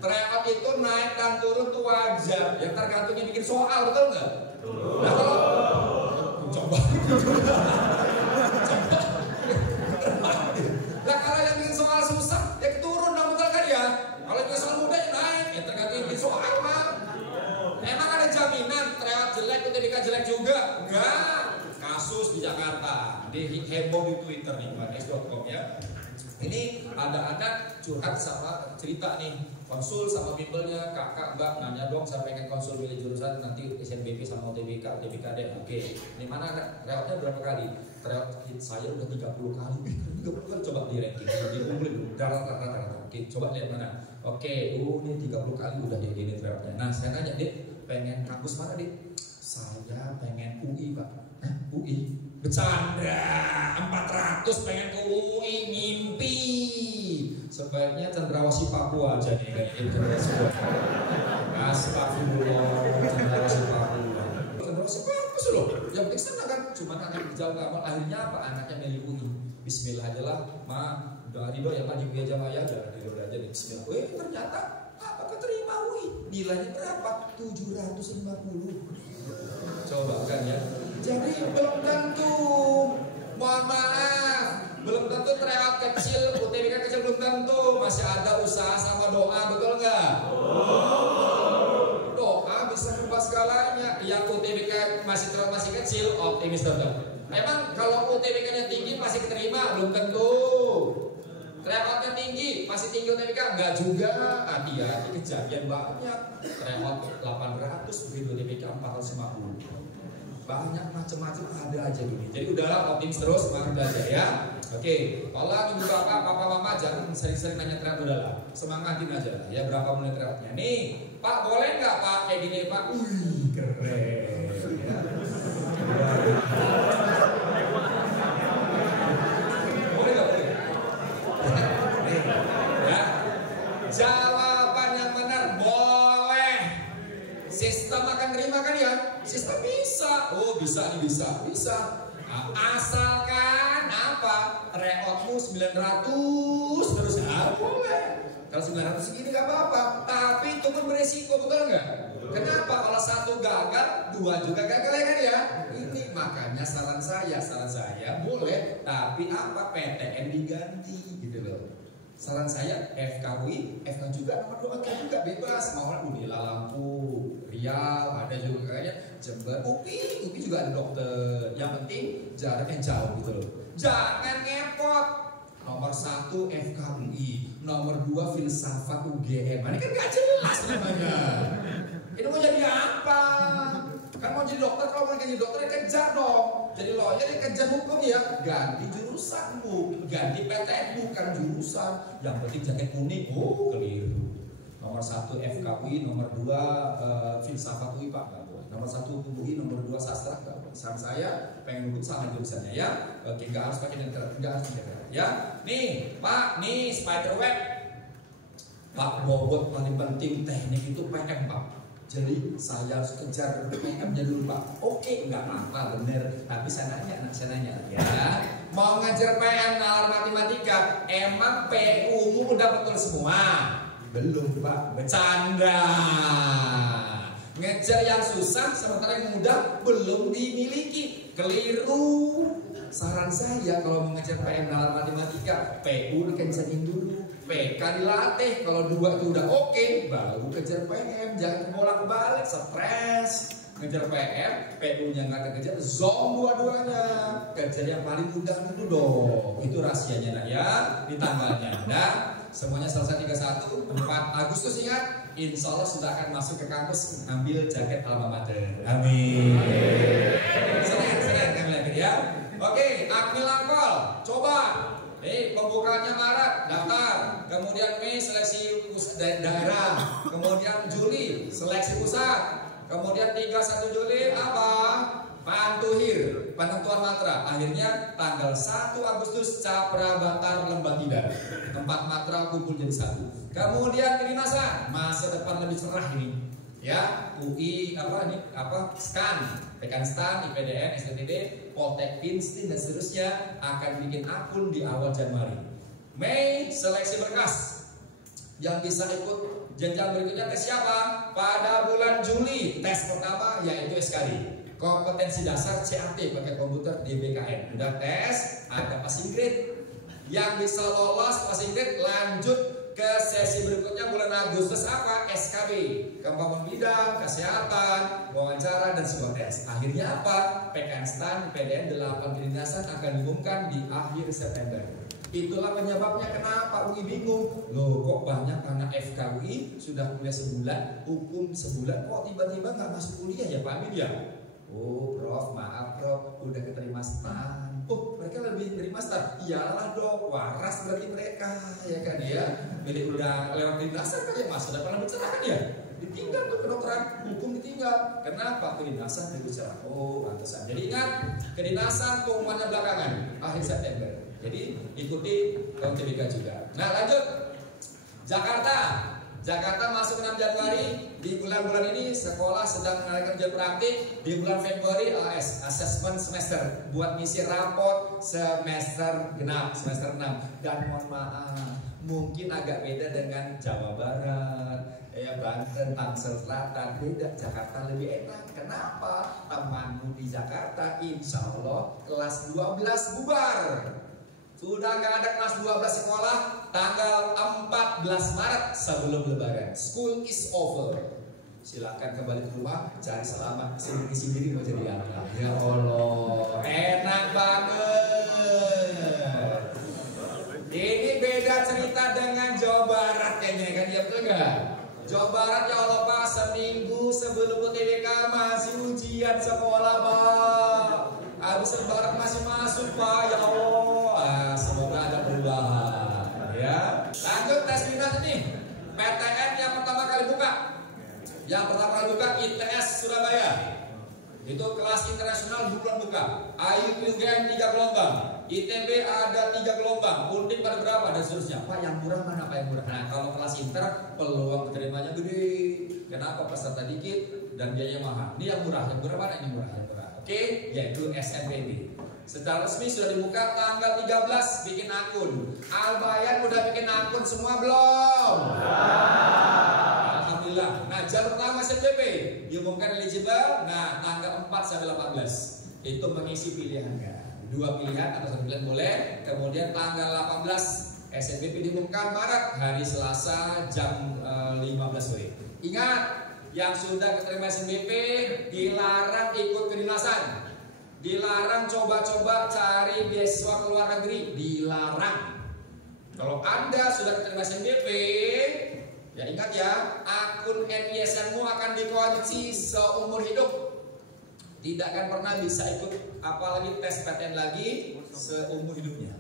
Tryout itu naik dan turun tuh wajar, yang tergantungnya bikin soal, betul nggak? Nah kalau coba. Nah kalau yang bikin soal susah, ya turun dong, betul kan ya? Kalau bikin soal mudah ya naik, ya tergantung bikin soal mah. Emang ada jaminan tryout jelek, UTBK jelek juga? Enggak. Kasus di Jakarta, di heboh di Twitter nih, x.com ya. Ini ada anak curhat sama cerita nih, konsul sama bimbelnya, kakak mbak nanya dong saya pengen konsul pilih jurusan nanti SNBP sama UTBK deh. Oke, ini mana tryoutnya berapa kali? Tryout saya udah 30 kali. 30 kali coba di ranking, di Google darah. Oke, coba lihat mana. Oke, ini 30 kali udah ya ini tryoutnya. Nah saya nanya Dit, pengen kampus mana Dit? Saya pengen UI Pak. UI? Bercanda, 400 pengen ke UI, mimpi. Sebaiknya Cendrawasih Papua aja nih kayak gitu. Astagfirullah, Cendrawasih Papua. Cendrawasih bagus loh. Yang penting sana kan, cuma anak berjauh kamu. Akhirnya apa? Anaknya milih UI. Bismillah aja lah, Ma. Udah Ridho yang tadi UI aja Maya, jangan Ridho aja nih. Bismillah. Ternyata apa keterima UI? Nilainya berapa? 750. Coba kan ya. Jadi belum tentu, mohon maaf, belum tentu tryout kecil, UTBK kecil belum tentu, masih ada usaha sama doa, betul nggak? Doa telat masih kecil, optimis tetap. Memang kalau UTBK-nya tinggi pasti keterima, belum tentu. Tryout-nya tinggi, pasti tinggi UTBK, enggak juga. Hati-hati, kejadian banyak. Tryout 800, begitu UTBK 450. Banyak macam-macam ada aja gini. Jadi udahlah, optimis terus, semangat belajar ya. Oke, kalau ibu bapak, papa mama jangan sering-sering nanya tryout, udahlah. Semangatin aja lah ya, berapa menit tryout-nya. Nih, Pak boleh nggak Pak kayak gini Pak? Wih, keren ya. Boleh nggak boleh? Ya, jawaban yang benar boleh. Sistem akan terima kan ya? Sistem bisa. Oh bisa nih, bisa. Nah, asalkan apa? Tryout-mu 900 terus boleh. Kalau 900 segini nggak apa-apa. Tapi itu pun beresiko, betul nggak? Kenapa? Kalau satu gagal, dua juga gagal ya kan ya? Ini makanya saran saya boleh. Tapi apa? PTN diganti gitu loh. Saran saya FKUI, FK juga nomor 2 juga bebas. Mau Unila Lampung, Riau, ada juga kayaknya Jember, UPI juga ada dokter. Yang penting jaraknya jauh gitu loh. Jangan ngepot. Nomor 1 FKUI, nomor 2 filsafat UGM. Ini kan gak jelas namanya. Ini mau jadi apa? Kan mau jadi dokter, kalau mau jadi dokter ya kejar dong. Jadi lawyer ya kejar hukum ya. Ganti jurusanmu, ganti PTN bukan jurusan. Yang penting jaket kuning, keliru. Nomor 1 FKUI, nomor 2 filsafat UI Pak, nggak boleh. Nomor 1 UI, nomor 2 sastra, nggak boleh. Saran saya pengen hukum sama jurusannya ya. Oke, nggak harus pakai internet, nggak harus pakai internet ya. Nih Pak, nih spiderweb. Pak, bobot paling penting teknik itu PM Pak. Jadi saya harus kejar PM-nya dulu Pak. Oke, nggak apa-apa, bener. Tapi saya nanya ya. Mau ngajar PM nalar matematika, emang PU-mu udah betul semua? Belum Pak, bercanda. Ngejar yang susah sementara yang mudah belum dimiliki. Keliru. Saran saya kalau mau ngejar PM nalar matematika, PU dikencengin dulu, PK dilatih. Kalau 2 itu udah oke, baru kejar PM. Jangan bolak-balik, stres. Ngejar PM, PU-nya nggak kekejar, zong dua-duanya. Kejar yang paling mudah dulu dong. Itu rahasianya nak ya, di tanggalnya. Nah, semuanya selesai 31, 4 Agustus ingat, insya Allah sudah akan masuk ke kampus ambil jaket alma mater. Amin. Senang kami lagi ya. Oke, Akmil Angkol, coba. Pembukaannya Maret, daftar. Kemudian Mei seleksi daerah. Kemudian Juli seleksi pusat. Kemudian 31 Juli apa? Pantuhir, penentuan matra. Akhirnya tanggal 1 Agustus Capra Bantar Lembah Tidar. Tempat matra kumpul jadi satu. Kemudian kedinasan, masa depan lebih cerah ini. Ya, UI SKAN, PKN STAN, IPDN, STTD, Poltek, Pinstin dan seterusnya akan bikin akun di awal Januari. Mei seleksi berkas. Yang bisa ikut jenjang berikutnya tes siapa? Pada bulan Juli tes pertama yaitu SKD. Kompetensi dasar CAT pakai komputer di BKN. Udah tes, ada passing grade. Yang bisa lolos passing grade lanjut ke sesi berikutnya bulan Agustus apa? SKB, kemampuan bidang, kesehatan, wawancara dan sebuah tes. Akhirnya apa? PKN STAN, PDN 8 kedinasan akan diumumkan di akhir September. Itulah penyebabnya kenapa UI bingung. Loh kok banyak anak FKUI sudah kuliah sebulan, hukum sebulan, kok tiba-tiba nggak masuk kuliah ya Pak Amin ya? Oh Prof, maaf Prof, udah keterima STAN. Oh mereka lebih terima STAN? Iyalah dong, waras berarti mereka ya kan ya. Jadi udah lewat kedinasan kan ya, masa depan lebih cerah kan ya. Ditinggal tuh kedokteran, hukum ditinggal. Kenapa? Kedinasan lebih cerah. Oh pantesan. Jadi ingat, kedinasan pengumumannya belakangan, akhir September. Jadi ikuti UTBK juga. Nah lanjut, Jakarta masuk 6 Januari. Di bulan-bulan ini sekolah sedang mengadakan ujian praktik. Di bulan Februari assessment semester buat ngisi raport semester genap, semester 6. Dan mohon maaf, mungkin agak beda dengan Jawa Barat, Banten, Tangsel Selatan. Beda, Jakarta lebih enak. Kenapa? Temanmu di Jakarta insya Allah kelas 12 bubar. Sudah nggak ada kelas 12 sekolah tanggal 14 Maret sebelum Lebaran. School is over. Silakan kembali ke rumah, cari selamat sendiri-sendiri mau jadi apa. Ya Allah, enak banget. Ini beda cerita dengan Jawa Barat kayaknya kan, ya betul nggak? Jawa Barat ya Allah Pak, seminggu sebelum UTBK masih ujian sekolah Pak. Habis lebaran masih masuk Pak, ya Allah. Semoga ada perubahan ya. Lanjut tes minat nih. PTN yang pertama kali buka. Yang pertama kali buka ITS Surabaya. Itu kelas internasional bulan buka. UGM 3 gelombang. ITB ada 3 gelombang. Undip pada berapa dan seterusnya. Pak yang murah mana Pak yang murah? Nah kalau kelas inter peluang keterimanya gede. Kenapa peserta dikit dan biayanya mahal? Ini yang murah. Yang murah mana? Ini murah. Yang murah. Oke, yaitu SNBP. Secara resmi sudah dibuka tanggal 13 bikin akun. Albayan udah bikin akun semua belum? Alhamdulillah. Nah jalur pertama SNBP diumumkan eligible. Nah tanggal 4 sampai 18 itu mengisi pilihannya. 2 pilihan atau 1 pilihan boleh. Kemudian tanggal 18 SNBP diumumkan Maret hari Selasa jam 15 sore. Ingat, yang sudah keterima SNBP dilarang ikut kedinasan. Dilarang coba-coba cari beasiswa ke luar negeri, dilarang. Kalau Anda sudah keterima SNBP, ya ingat ya, akun NISN-mu akan dikunci seumur hidup. Tidak akan pernah bisa ikut apalagi tes PTN lagi seumur hidupnya.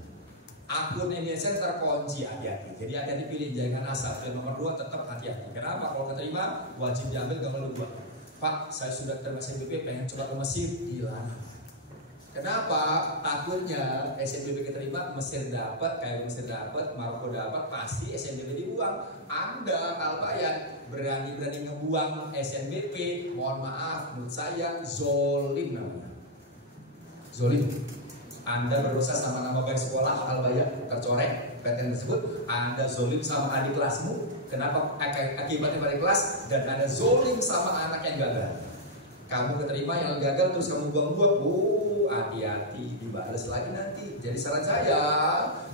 Akun NISN terkunci, hati-hati. Jadi ada dipilih, jangan asal. Dan nomor 2 tetap hati-hati. Kenapa? Kalau keterima wajib diambil gambar 2. Pak, saya sudah keterima SNBP, pengen coba ke Mesir, dilarang. Kenapa? Takutnya SNBP keterima, Mesir dapat, kayak Mesir dapat, Maroko dapat, pasti SNBP dibuang. Anda Albayan berani-berani ngebuang SNBP, mohon maaf, menurut saya zolim namanya. Zolim. Anda berdosa sama nama baik sekolah Albayan tercoreng PTN tersebut. Anda zolim sama adik kelasmu. Kenapa? Akibatnya pada kelas. Dan Anda zolim sama anak yang gagal. Kamu keterima yang gagal terus kamu buang-buang. Hati-hati, dibales lagi nanti. Jadi saran saya,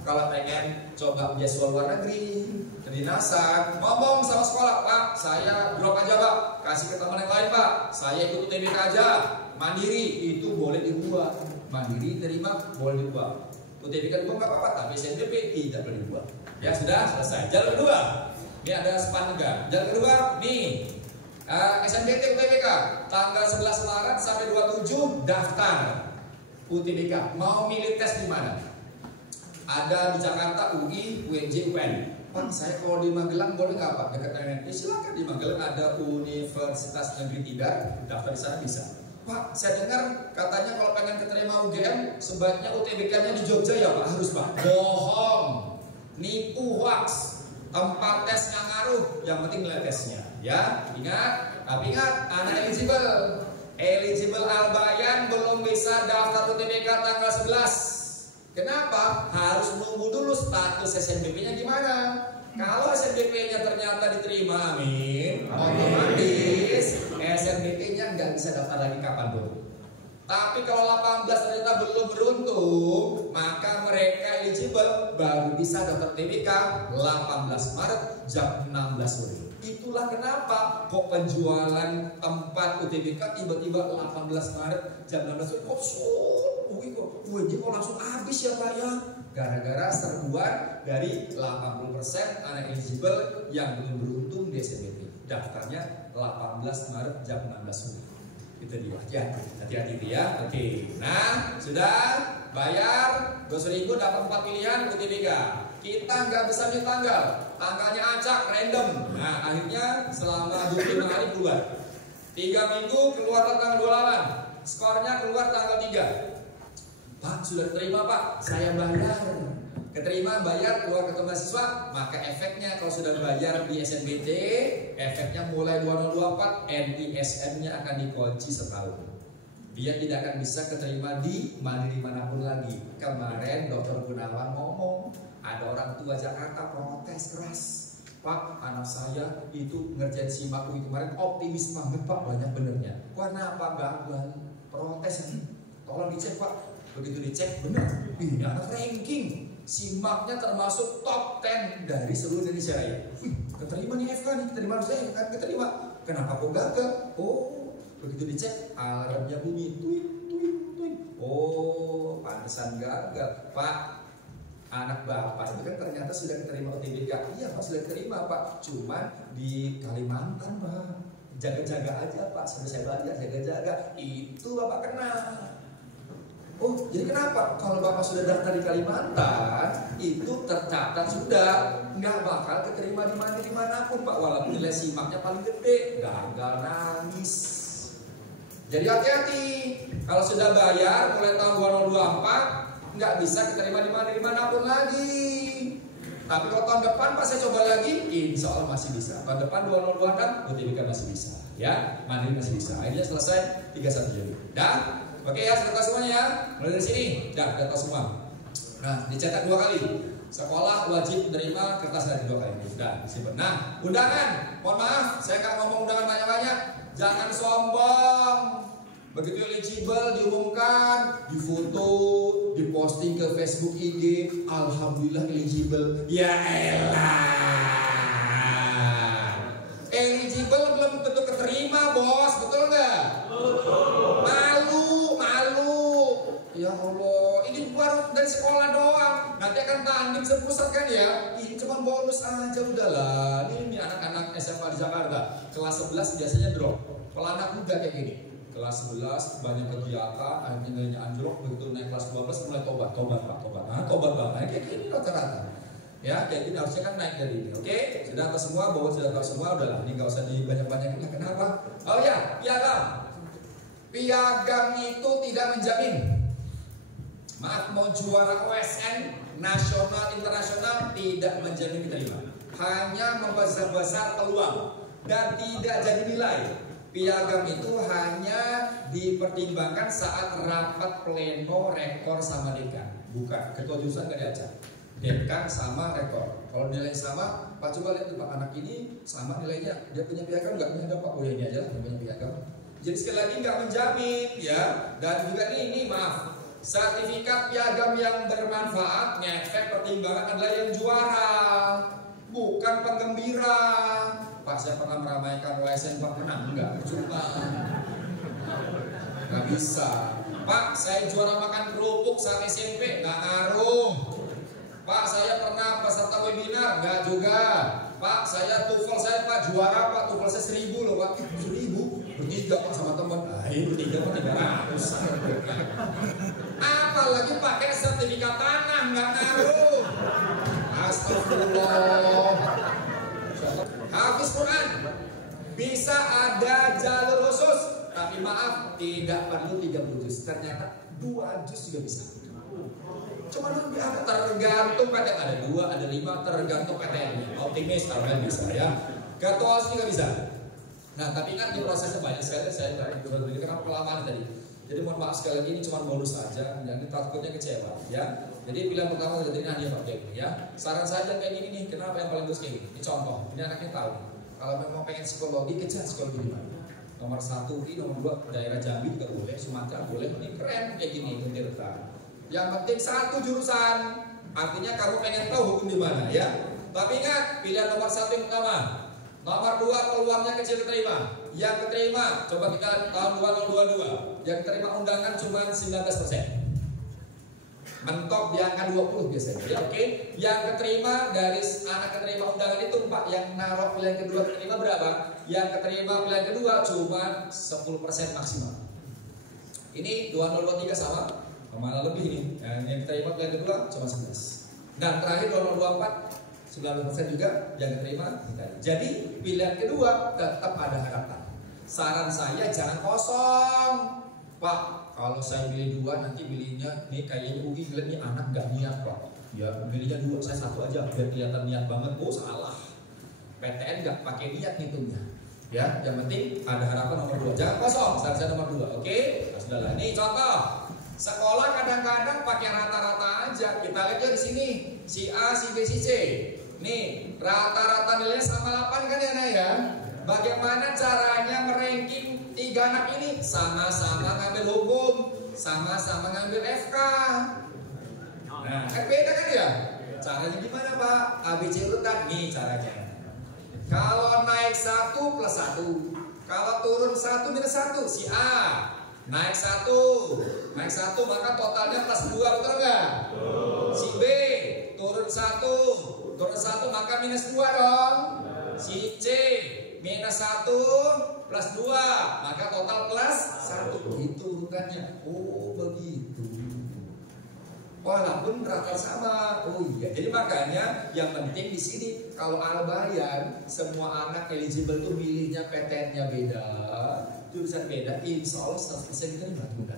kalau pengen coba beasiswa luar negeri, kedinasan, ngomong sama sekolah, Pak, saya drop aja Pak, kasih ke teman yang lain Pak, saya ikut UTBK aja, mandiri, itu boleh dibuang. Mandiri terima, boleh dibuang. UTBK dibuang nggak apa-apa, tapi SNBP tidak boleh dibuang. Ya sudah, selesai. Jalur kedua, ini ada Sepanega. Jalur kedua, nih, SNBT UTBK, tanggal 11 Maret sampai 27 daftar. UTBK, mau milih tes di mana? Ada di Jakarta, UI, UNJ, UN. Pak, saya kalau di Magelang boleh nggak Pak? Dekat NNT, silakan di Magelang ada Universitas Negeri 3, daftar di sana bisa. Pak, saya dengar katanya kalau pengen keterima UGM, sebaiknya UTBK-nya di Jogja ya Pak? Harus Pak. Bohong, nipu, hoax. Tempat tesnya ngaruh, yang penting nilai tesnya. Ya, ingat. Tapi ingat, anak eligible Albayan belum bisa daftar UTBK tanggal 11. Kenapa? Harus nunggu dulu status SNBP-nya gimana. Kalau SNBP-nya ternyata diterima, amin, otomatis SNBP-nya nggak bisa daftar lagi kapanpun. Tapi kalau 18 ternyata belum beruntung, maka mereka eligible baru bisa daftar UTBK 18 Maret jam 16 sore. Itulah kenapa kok penjualan tempat UTBK tiba-tiba 18 Maret jam 16 sore kok UNJ kok langsung habis ya Pak ya. Gara-gara serbuan dari 80% anak eligible yang belum beruntung di SNBP. Daftarnya 18 Maret jam 16 sore. Itu dia, hati-hati ya. Oke, nah sudah bayar 2.000 dapat 4 pilihan UTBK. Kita nggak bisa milih tanggalnya acak, random. Nah akhirnya selama 25 hari keluar. 3 minggu keluar tanggal 28. Skornya keluar tanggal 3. Pak sudah diterima Pak, saya bayar. Keterima bayar keluar ke mahasiswa, maka efeknya kalau sudah bayar di SNBT, efeknya mulai 2024 NISN-nya akan dikunci setahun. Dia tidak akan bisa keterima di mandiri manapun lagi. Kemarin Dr. Gunawan ngomong, ada orang tua Jakarta protes keras. Pak, anak saya itu ngerjain SIMAK UI kemarin optimis banget Pak, banyak benernya. Kenapa gagal? Protes ini. Tolong dicek Pak. Begitu dicek bener, ini anak ranking. SIMAK-nya termasuk top 10 dari seluruh Indonesia ya. Wih, keterima nih FK nih, keterima saya kan keterima. Kenapa kok gagal? Oh, begitu dicek alarmnya bunyi, tuit, tuit, tuit. Oh, pantesan gagal. Pak, anak bapak itu kan ternyata sudah diterima UTBK. Iya Pak, sudah diterima Pak. Cuman di Kalimantan Pak. Jaga-jaga aja Pak, sampai saya baca jaga-jaga. Itu Bapak kena. Oh, jadi kenapa? Kalau Bapak sudah daftar di Kalimantan, itu tercatat sudah, nggak bakal keterima dimanapun Pak, walaupun nilai SIMAK-nya paling gede, gagal nangis. Jadi hati-hati, kalau sudah bayar mulai tahun 2024, nggak bisa keterima dimanapun lagi. Tapi kalau tahun depan Pak saya coba lagi, insya Allah masih bisa. Tahun depan 2026, UTBK masih bisa, ya, mandiri masih bisa. Akhirnya selesai 31 Juli. Dan oke ya, sudah tahu semuanya ya. Mulai dari sini, sudah tahu semua. Nah, dicetak 2 kali. Sekolah wajib menerima kertas dari 2 kali. Sudah disimpan. Nah, undangan. Mohon maaf, saya nggak ngomong undangan banyak-banyak. Jangan sombong. Begitu eligible diumumkan, difoto, diposting ke Facebook, IG. Alhamdulillah eligible. Ya elah. Eligible belum tentu keterima, bos. Betul nggak? Malu. Ya Allah, ini baru dari sekolah doang. Nanti akan tanding sepusat kan ya. Ini cuma bonus aja udahlah. Ini anak-anak SMA di Jakarta kelas 11 biasanya drop. Kalau anak muda kayak gini, kelas 11 banyak kegiatan, akhirnya nilainya anjlok. Begitu naik kelas 12 mulai tobat Pak. Nah, tobat banget kayak gini rata-rata. Ya, kayak gini harusnya kan naik dari ini. Oke, sudah tahu semua, bahwa sudah tahu semua, udahlah. Ini nggak usah dibanyak-banyakin. Kenapa? Oh ya, piagam. Piagam itu tidak menjamin. Maaf, mau juara OSN nasional internasional tidak menjamin diterima. Hanya membesar-besar peluang dan tidak jadi nilai. Piagam itu hanya dipertimbangkan saat rapat pleno rekor sama dekan. Bukan, ketua jurusan nggak diajak. Dekan sama rekor. Kalau nilai sama, Pak coba lihat tuh Pak, anak ini sama nilainya. Dia punya piagam nggak? Punya Pak. Oh ya ini aja lah, punya piagam. Jadi sekali lagi nggak menjamin ya. Dan juga ini maaf. Sertifikat piagam yang bermanfaat ngefek pertimbangan adalah yang juara, bukan penggembira. Pak saya pernah meramaikan OSN Pak menang enggak? Cuma nggak bisa. Pak saya juara makan kerupuk saat SMP nggak ngaruh. Pak saya pernah peserta webinar nggak juga. Pak saya TOEFL saya Pak juara Pak, TOEFL saya 1000 loh Pak. 1000 bertiga Pak sama teman. Ini bertiga Pak 300. Apalagi pakai sertifikat tanah nggak ngaruh. Astagfirullah. Hafiz Quran bisa ada jalur khusus, tapi maaf tidak perlu 30 juz. Ternyata 2 juz juga bisa. Cuma lebih ada tergantung PTN, ada 2, ada 5 tergantung PTN. Optimis kalau bisa ya. Ketua juga bisa. Nah tapi ingat di prosesnya banyak sekali. Saya tadi karena pengalaman tadi. Jadi mohon maaf sekali lagi ini cuma bonus saja, jangan takutnya kecewa ya. Jadi pilihan pertama dari ini hanya pakai ini ya. Saran saja kayak gini nih, kenapa yang paling bagus kayak gini? Ini contoh, ini anaknya tahu. Kalau memang pengen psikologi, kejar psikologi di mana? Nomor 1 ini, nomor 2 daerah Jambi juga boleh, Sumatera boleh, ini keren kayak gini itu Tirta. Yang penting 1 jurusan, artinya kamu pengen tahu hukum di mana ya. Tapi ingat, pilihan nomor 1 yang pertama. Nomor 2 peluangnya kecil keterima. Yang keterima, coba kita tahun 2022. Yang keterima undangan cuma 19%. Mentok di angka 20 biasanya. Ya, oke. Yang keterima dari anak keterima undangan itu 4. Yang naruh pilihan kedua keterima berapa? Yang keterima pilihan kedua cuma 10% maksimal. Ini 2023 sama. Malah lebih nih. Yang keterima pilihan kedua cuma 11. Dan terakhir 2024 19% juga yang diterima. Jadi pilihan kedua tetap ada harapan. Saran saya jangan kosong. Pak, kalau saya pilih 2 nanti pilihnya nih kayaknya Ugi bilang nih anak gak niat Pak. Ya pilihnya 2, saya 1 aja biar kelihatan niat banget. Oh salah. PTN gak pakai niat ngitungnya. Ya, yang penting ada harapan nomor 2. Jangan kosong. Saran saya nomor 2. Oke? Nah, sudahlah. Nih contoh. Sekolah kadang-kadang pakai rata-rata aja. Kita lihat ya di sini. Si A, si B, si C. Nih, rata-rata nilainya sama 8 kan ya Nay ya? Bagaimana caranya meranking 3 anak ini? Sama-sama ngambil hukum, sama-sama ngambil FK. Nah, kan beda kan ya? Caranya gimana Pak? ABC urutan nih caranya. Kalau naik 1 plus 1, kalau turun 1 minus 1, si A naik 1 maka totalnya plus 2, betul nggak? Si B turun 1 maka minus 2 dong. Si C minus 1 plus 2 maka total plus 1. Begitu urutannya. Oh begitu. Walaupun rata sama. Oh iya. Jadi makanya yang penting di sini kalau Al-Bayan semua anak eligible tuh milihnya PTN-nya beda, jurusan beda, insya Allah 100% kita diterima.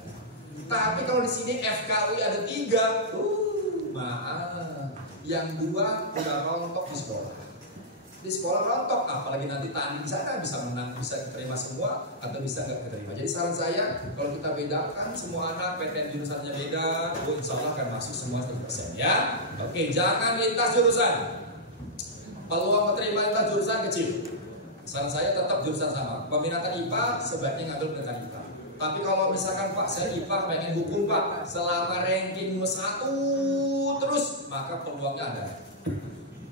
Tapi kalau di sini FKUI ada 3, maaf, yang 2 udah rontok di sekolah. Di sekolah rontok, apalagi nanti tanding sana bisa menang, bisa diterima semua atau bisa nggak diterima. Jadi saran saya kalau kita bedakan semua anak PTN jurusannya beda, insya Allah akan masuk semua 100% ya. Oke, jangan lintas jurusan. Peluang menerima lintas jurusan kecil. Saran saya tetap jurusan sama. Peminatan IPA sebaiknya ngambil peminatan IPA. Tapi kalau misalkan Pak saya IPA pengen hukum Pak, selama ranking 1 terus maka peluangnya ada.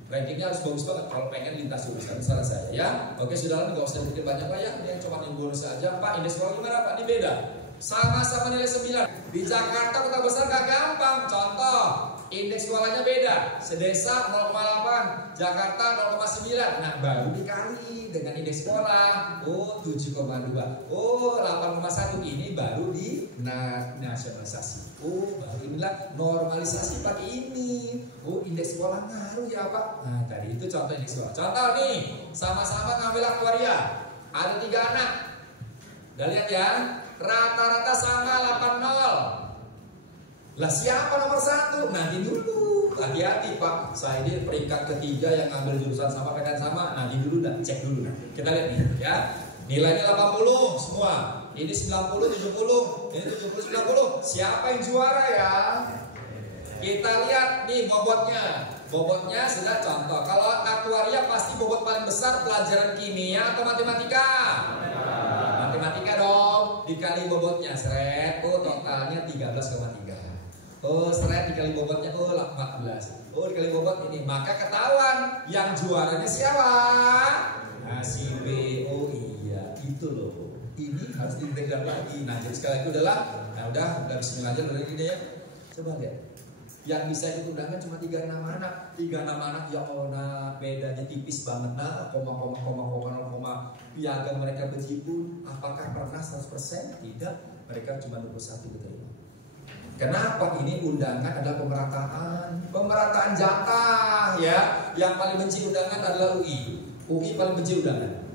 Rankingnya harus bagus banget kalau pengen lintas jurusan, saran saya ya. Oke, saudara, nggak usah pikir banyak lah ya. Ini yang cuma yang bonus aja. Pak, indeks sekolah gimana Pak? Ini beda. Sama-sama nilai 9. Di Jakarta kota besar gak gampang. Contoh, indeks sekolahnya beda. Sedesa 0,8, Jakarta 0,9. Nah, baru dikali dengan indeks sekolah. Oh, 7,2. Oh, 8,1. Ini baru di nasionalisasi. Oh, baru inilah normalisasi pakai ini. Oh, indeks sekolah ngaruh ya Pak. Nah, tadi itu contoh indeks sekolah. Contoh nih, sama-sama ngambil aktuaria. Ada 3 anak. Udah lihat ya, rata-rata sama 80. Lah siapa nomor 1? Nanti dulu. Hati-hati Pak. Saya ini peringkat ketiga yang ngambil jurusan sama PTN sama. Nanti dulu dah, cek dulu. Kita lihat nih ya. Nilainya 80 semua. Ini 90, 70, ini 70, 90. Siapa yang juara ya? Kita lihat nih bobotnya. Bobotnya sudah contoh. Kalau aktuaria pasti bobot paling besar pelajaran kimia atau matematika? Matematika dong. Dikali bobotnya, seret. Oh, totalnya 13,3. Oh, seret dikali bobotnya, oh 14. Oh, dikali bobot ini. Maka ketahuan yang juaranya siapa? Nah, si B. Oh iya, itu loh. Ini harus diintegrasi lagi. Nah, jadi sekali lagi udahlah. Nah, udah bismillah aja udah gini ya. Coba lihat. Yang bisa ikut undangan cuma 36 anak. 36 anak ya Allah, bedanya tipis banget. Nah, piagam mereka berjibun. Apakah pernah 100%? Tidak. Mereka cuma 21 diterima. Kenapa? Ini undangan adalah pemerataan jatah ya. Yang paling benci undangan adalah UI. UI paling benci undangan.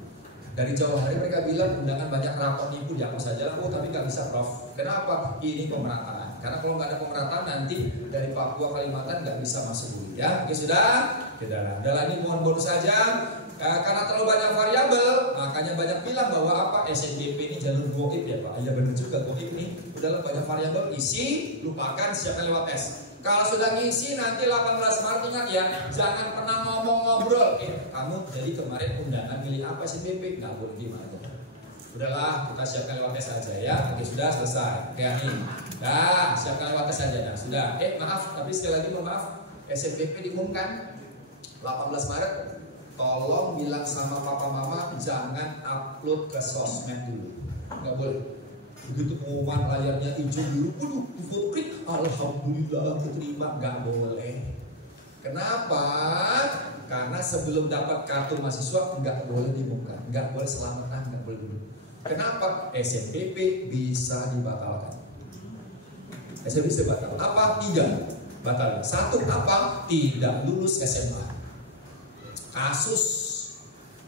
Dari jauh hari mereka bilang undangan banyak rapor nipu, dihapus saja. Oh, tapi nggak bisa Prof. Kenapa? Ini pemerataan. Karena kalau nggak ada pemerataan nanti dari Papua Kalimantan nggak bisa masuk UI ya. Oke sudah. Tidak ada lagi mohon bonus saja. Karena terlalu banyak variabel, makanya banyak bilang bahwa apa SNBP ini jalur goib ya Pak. Ya benar juga goib nih. Udahlah banyak variabel, isi, lupakan, siapkan lewat tes. Kalau sudah ngisi nanti 18 Maret ingat ya, jangan pernah ngomong ngobrol. Kamu jadi kemarin undangan milih apa SNBP? Nggak boleh gimana aja. Udahlah kita siapkan lewat tes aja ya. Oke sudah selesai. Kayak ini. Nah siapkan lewat tes aja. Nah sudah. Maaf, tapi sekali lagi mohon maaf. SNBP diumumkan 18 Maret. Tolong bilang sama papa mama jangan upload ke sosmed dulu. Nggak boleh. Begitu pengumuman layarnya hijau biru, waduh, foto klik, alhamdulillah keterima, nggak boleh. Kenapa? Karena sebelum dapat kartu mahasiswa nggak boleh diumumkan, nggak boleh selamatan, nggak boleh dulu. Kenapa? SNBP bisa dibatalkan. SNBP bisa batal. Apa? 3 batal. 1 apa? Tidak lulus SMA. Kasus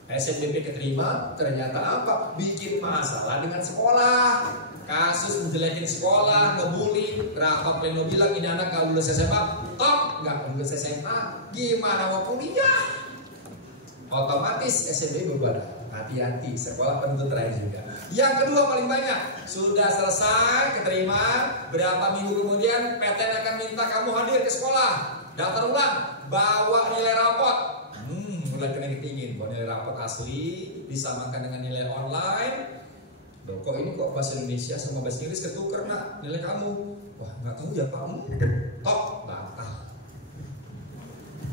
SNBP keterima ternyata apa? Bikin masalah dengan sekolah. Kasus menjelekin sekolah, ngebully, rapat pleno bilang ini anak gak lulus SMA, nggak lulus SMA, gimana mau kuliah? Otomatis SNBP berubah. Hati-hati, sekolah penuntut terakhir juga. Yang kedua paling banyak, sudah selesai, keterima, berapa minggu kemudian PTN akan minta kamu hadir ke sekolah, daftar ulang, bawa nilai rapot. Mulai kena ketingin, bahwa nilai rapot asli disamakan dengan nilai online. Loh, kok ini kok bahasa Indonesia sama bahasa Inggris ketuker nak nilai kamu? Wah nggak tahu ya Pak. Tok batal.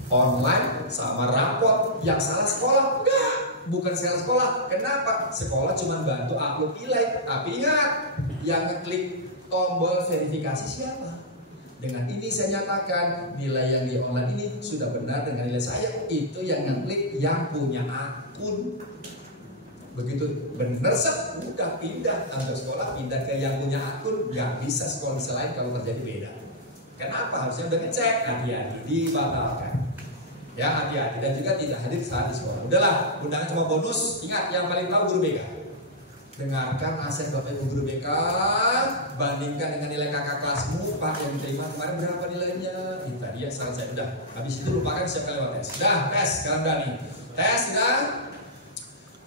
Online sama rapot yang salah sekolah enggak. bukan sel sekolah. Kenapa? Sekolah cuma bantu upload nilai. Tapi ingat, yang ngeklik tombol verifikasi siapa? Dengan ini saya nyatakan nilai yang di online ini sudah benar dengan nilai saya. Itu yang ngeklik yang punya akun. Begitu benar udah pindah tanggal sekolah, pindah ke yang punya akun. Gak bisa sekolah selain kalau terjadi beda. Kenapa? Harusnya udah ngecek, hati-hati, dibatalkan. Ya hati-hati, dan juga tidak hadir saat di sekolah. Udahlah, undangan cuma bonus. Ingat, yang paling tahu guru BK. Dengarkan nasihat Bapak Ibu guru BK, bandingkan dengan nilai kakak kelasmu, Pak yang diterima kemarin berapa nilainya? Itu tadi ya saran saya. Udah, habis itu lupakan siapa lewat tes. Udah, tes, sekarang Dani. Tes, udah.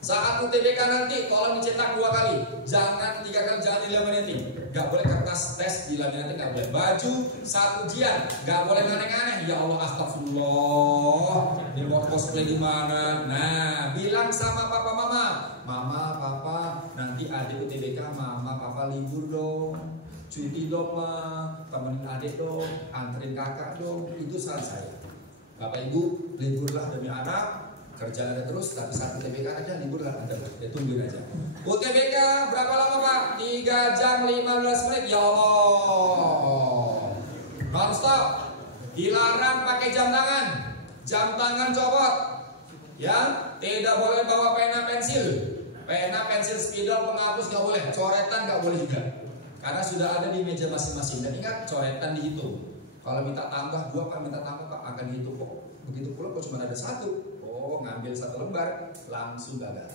Saat UTBK nanti tolong dicetak 2 kali, jangan 3 kali, jangan dilaminating. Gak boleh kertas tes dilaminating, gak boleh. Baju saat ujian gak boleh aneh-aneh. Ya Allah, astagfirullah. Ini mau cosplay di mana? Nah, bilang sama papa mama, mama papa nanti adik UTBK, mama papa libur dong, cuti dong ma, temenin adik dong, anterin kakak dong. Itu saran saya. Bapak ibu liburlah demi anak. Kerjaan ada terus, tapi saat UTBK aja libur lah ada, ya tungguin aja. UTBK berapa lama Pak? 3 jam 15 menit. Ya Allah, non-stop. Dilarang pakai jam tangan copot. Ya, tidak boleh bawa pena pensil spidol, penghapus nggak boleh, coretan nggak boleh juga. Karena sudah ada di meja masing-masing. Dan ingat, coretan dihitung. Kalau minta tambah 2 Pak, minta tambah Pak, akan dihitung kok. Begitu pula kok cuma ada 1. Oh, ngambil 1 lembar langsung gagal.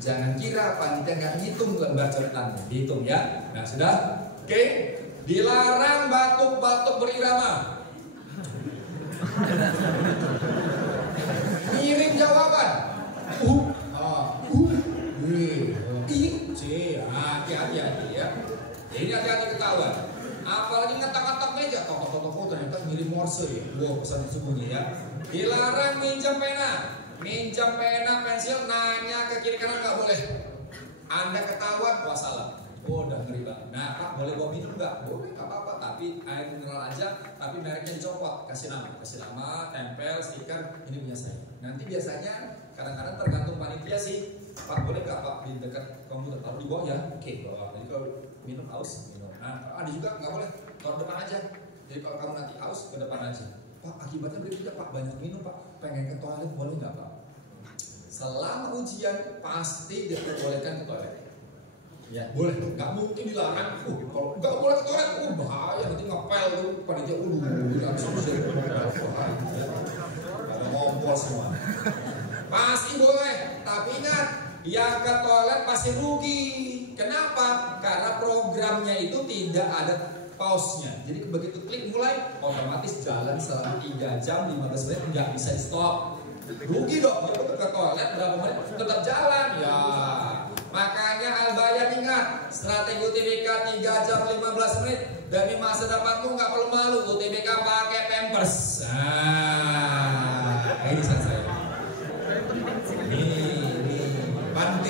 Jangan kira panitia nggak ngitung lembar coretannya, dihitung ya. Nah sudah, oke. Dilarang batuk-batuk berirama. Ngirim jawaban. Hati-hati ya. Ini hati-hati ketahuan. Apalagi ngetak-ngetak meja, tok ternyata ngirim morse ya. Wow, pesan sesungguhnya ya. Dilarang minjam pena, pensil, nanya ke kiri kanan nggak boleh. Anda ketahuan, wassalam. Oh, udah ngeri banget. Nah, Pak boleh bawa minum nggak? Boleh, nggak apa-apa. Tapi air mineral aja, tapi mereknya dicopot. Kasih nama, tempel, stiker. Ini punya saya. Nanti biasanya kadang-kadang tergantung panitia sih. Pak boleh nggak Pak di dekat komputer, taruh di bawah ya? Oke, bawa. Jadi kalau minum haus, minum. Nah, ada juga nggak boleh. Taruh depan aja. Jadi kalau kamu nanti haus, ke depan aja. Pak, akibatnya berikutnya Pak, banyak minum Pak, pengen ke toilet boleh nggak Pak? Selama ujian pasti diperbolehkan ke toilet. Ya boleh, nggak mungkin dilarang. Kalau nggak boleh ke toilet, bahaya nanti ngepel tuh panitia langsung ada ngompol semua. Pasti boleh, tapi ingat yang ke toilet pasti rugi. Kenapa? Karena programnya itu tidak ada pause-nya. Jadi begitu klik mulai, otomatis jalan selama 3 jam 15 menit, nggak bisa di stop. Rugi dong, ya ke toilet berapa menit tetap jalan ya. Makanya Al-Bayan ingat, strategi UTBK 3 jam 15 menit demi masa depanmu, nggak perlu malu. UTBK pakai Pampers. Nah, ini saya.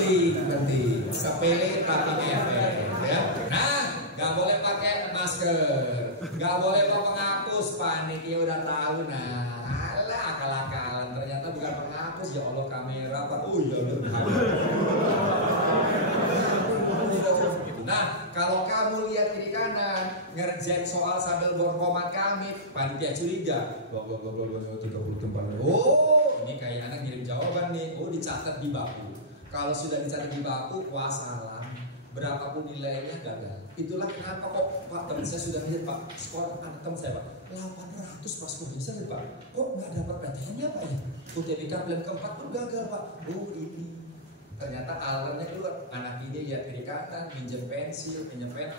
Ini penting, sepele tapi efek ya. Nah, nggak boleh pakai masker, nggak boleh bawa penghapus. Panitia udah tahu. Nah, alah akal-akalan, ternyata bukan penghapus. Ya Allah, kamera Pak. Oh iya udah. Nah, kalau kamu lihat kiri kanan ngerjain soal sambil berkomat kamit, panitia curiga. Oh, ini kayak anak ngirim jawaban nih. Oh, dicatat di baku. Kalau sudah dicatat di baku, wassalam. Berapapun nilainya gagal. Itulah kenapa kok Pak, teman saya sudah lihat Pak, skor anak teman saya Pak 800 pas skornya. Saya lihat Pak, kok nggak dapat PTN-nya Pak ya? UTBK bulan keempat pun gagal Pak. Oh ini ternyata alarmnya keluar. Anak ini lihat kiri kanan, minjem pensil, minjem pen,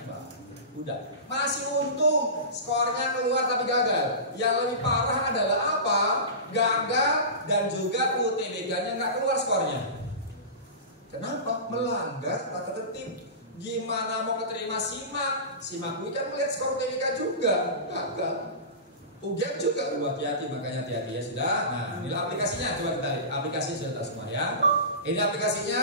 udah. Masih untung skornya keluar tapi gagal. Yang lebih parah adalah apa? Gagal dan juga UTBK-nya nggak keluar skornya. Kenapa? Melanggar tata tertib. Gimana mau keterima simak? Simak gue kan melihat skor UTBK juga gagal. UGM juga hati-hati, makanya hati-hati ya sudah. Nah, inilah aplikasinya, coba kita lihat. Aplikasinya sudah tahu semua ya. Ini aplikasinya,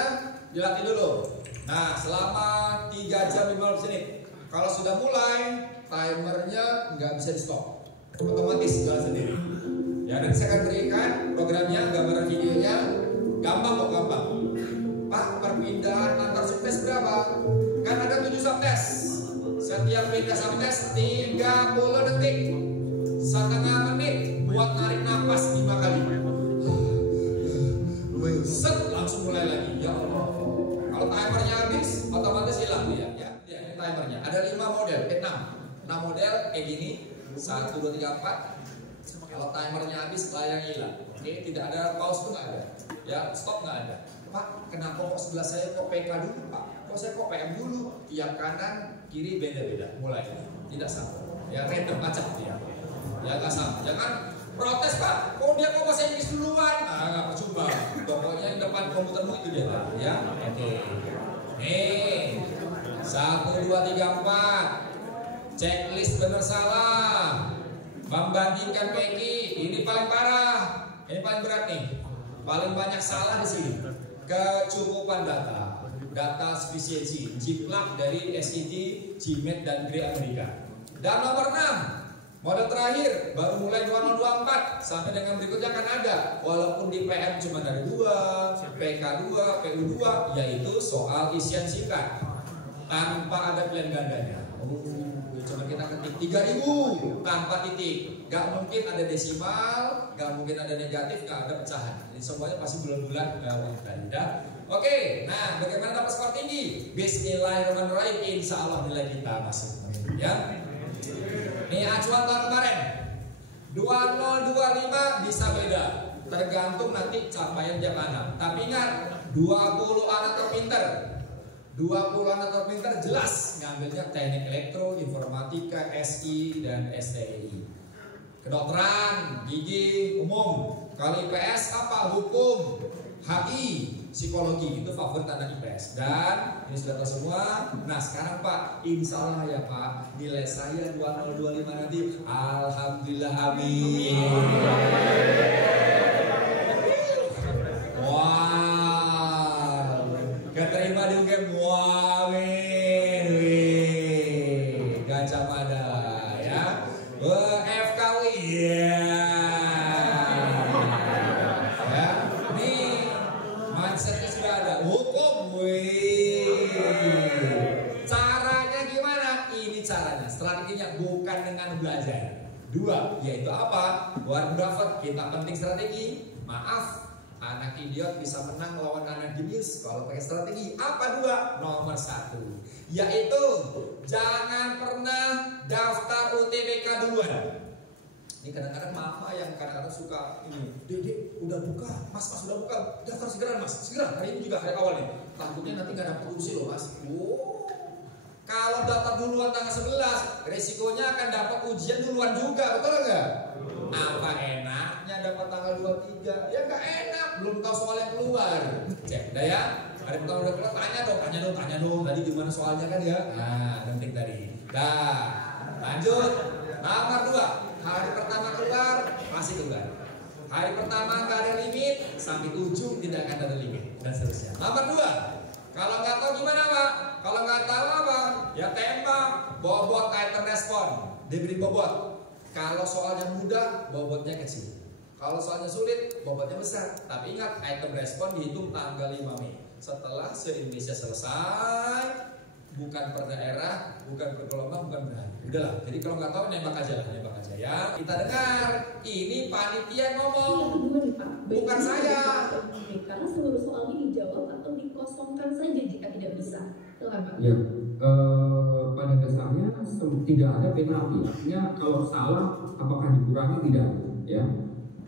dilatih dulu. Nah, selama 3 jam 15 menit. Kalau sudah mulai, timernya nggak bisa di stop, otomatis jalan sendiri. Ya, nanti saya akan berikan programnya, gambaran videonya. Gampang kok, gampang. Pak, perpindahan antar subtes berapa? Kan ada 7 subtes. Setiap pindah subtes 30 detik, setengah menit buat narik nafas 5 kali. Set, langsung mulai lagi. Ya Allah. Kalau timernya habis, otomatis hilang dia. Ya, ini timernya. Ada 5 model, 6 model kayak gini. 1, 2, 3, 4. Kalau timernya habis, layar hilang. Oke, tidak ada pause tuh nggak ada. Ya, stop nggak ada. Pak, kenapa kok sebelah saya kok PK dulu, Pak? Kok saya kok PM dulu? Tiap kanan, kiri beda-beda. Mulai, tidak sama. Ya, random acak dia. Ya, nggak sama. Jangan protes, Pak. Kok dia kok bahasa Inggris duluan? Nah, nggak percuma. Pokoknya di depan komputermu itu dia. Ya, oke. Nih, 1, 2, 3, 4. Checklist benar salah. Membandingkan PK, ini paling parah. Ini paling berat nih. Paling banyak salah di sini. Kecukupan data spesiesi, jiplak dari SET, GMAT dan GRE Amerika. Dan nomor 6, model terakhir baru mulai 2024 sampai dengan berikutnya akan ada. Walaupun di PM cuma ada 2, PK 2, PU 2, yaitu soal isian singkat tanpa ada pilihan gandanya. Cuma kita ketik 3000 tanpa titik, gak mungkin ada desimal, gak mungkin ada negatif, gak ada pecahan. Jadi semuanya pasti bulan-bulan ganda. Oke, nah bagaimana dapat skor tinggi? Bismillahirrahmanirrahim. Insya Allah nilai kita masih ya. Ini acuan tahun kemarin 2025 bisa beda, tergantung nanti capaian jam 6. Tapi ingat, 20 anak terpinter, 20 anak terpinter jelas ngambilnya teknik elektro, informatika, SI dan STI. Kedokteran, gigi, umum. Kalau IPS apa? Hukum, HI, psikologi. Itu favorit anak IPS. Dan ini sudah tahu semua. Nah sekarang Pak, insya Allah ya Pak, nilai saya 2025 nanti alhamdulillah, amin. Wow, keterima di UGM. Wow, Gajah Mada ya. FKW ya. Ya, nih mindsetnya sudah ada. Hukum, caranya gimana? Ini caranya, strateginya bukan dengan belajar. 2, yaitu apa? Warren Buffett, kita penting strategi. Maaf, anak idiot bisa menang lawan anak jenius kalau pakai strategi. Apa 2? Nomor 1, yaitu jangan pernah daftar UTBK duluan. Ini kadang-kadang mama yang kadang-kadang suka ini, Dek, udah buka, mas udah buka, daftar segera mas, segera. Hari ini juga hari awal nih, takutnya nanti nggak dapat kursi loh mas. Kalau daftar duluan tanggal 11, resikonya akan dapat ujian duluan juga, betul nggak? Apa enaknya dapat tanggal 23? Ya nggak enak, belum tahu soal yang keluar. Cek, udah ya. Hari pertama udah keluar, tanya dong. Tadi gimana soalnya kan ya? Nah, penting tadi. Dah, lanjut. Nomor 2. Hari pertama keluar, masih keluar. Hari pertama nggak ada limit, sampai ujung tidak akan ada limit, dan seterusnya. Nomor 2, kalau nggak tahu gimana Pak? Kalau nggak tahu apa? Ya tembak, bobot item respon, diberi bobot. Kalau soalnya mudah, bobotnya kecil. Kalau soalnya sulit, bobotnya besar. Tapi ingat, item respon dihitung tanggal 5 Mei. Setelah se-Indonesia selesai, bukan per daerah, bukan per gelombang, bukan per hari. Udahlah, jadi kalau nggak tahu nembak aja ya. Kita dengar, ini panitia ngomong, bukan saya. Karena seluruh soalnya dijawab atau dikosongkan saja jika tidak bisa. Silakan Pak. Ya, pada dasarnya tidak ada penalti. Artinya kalau salah, apakah dikurangi? Tidak, ya.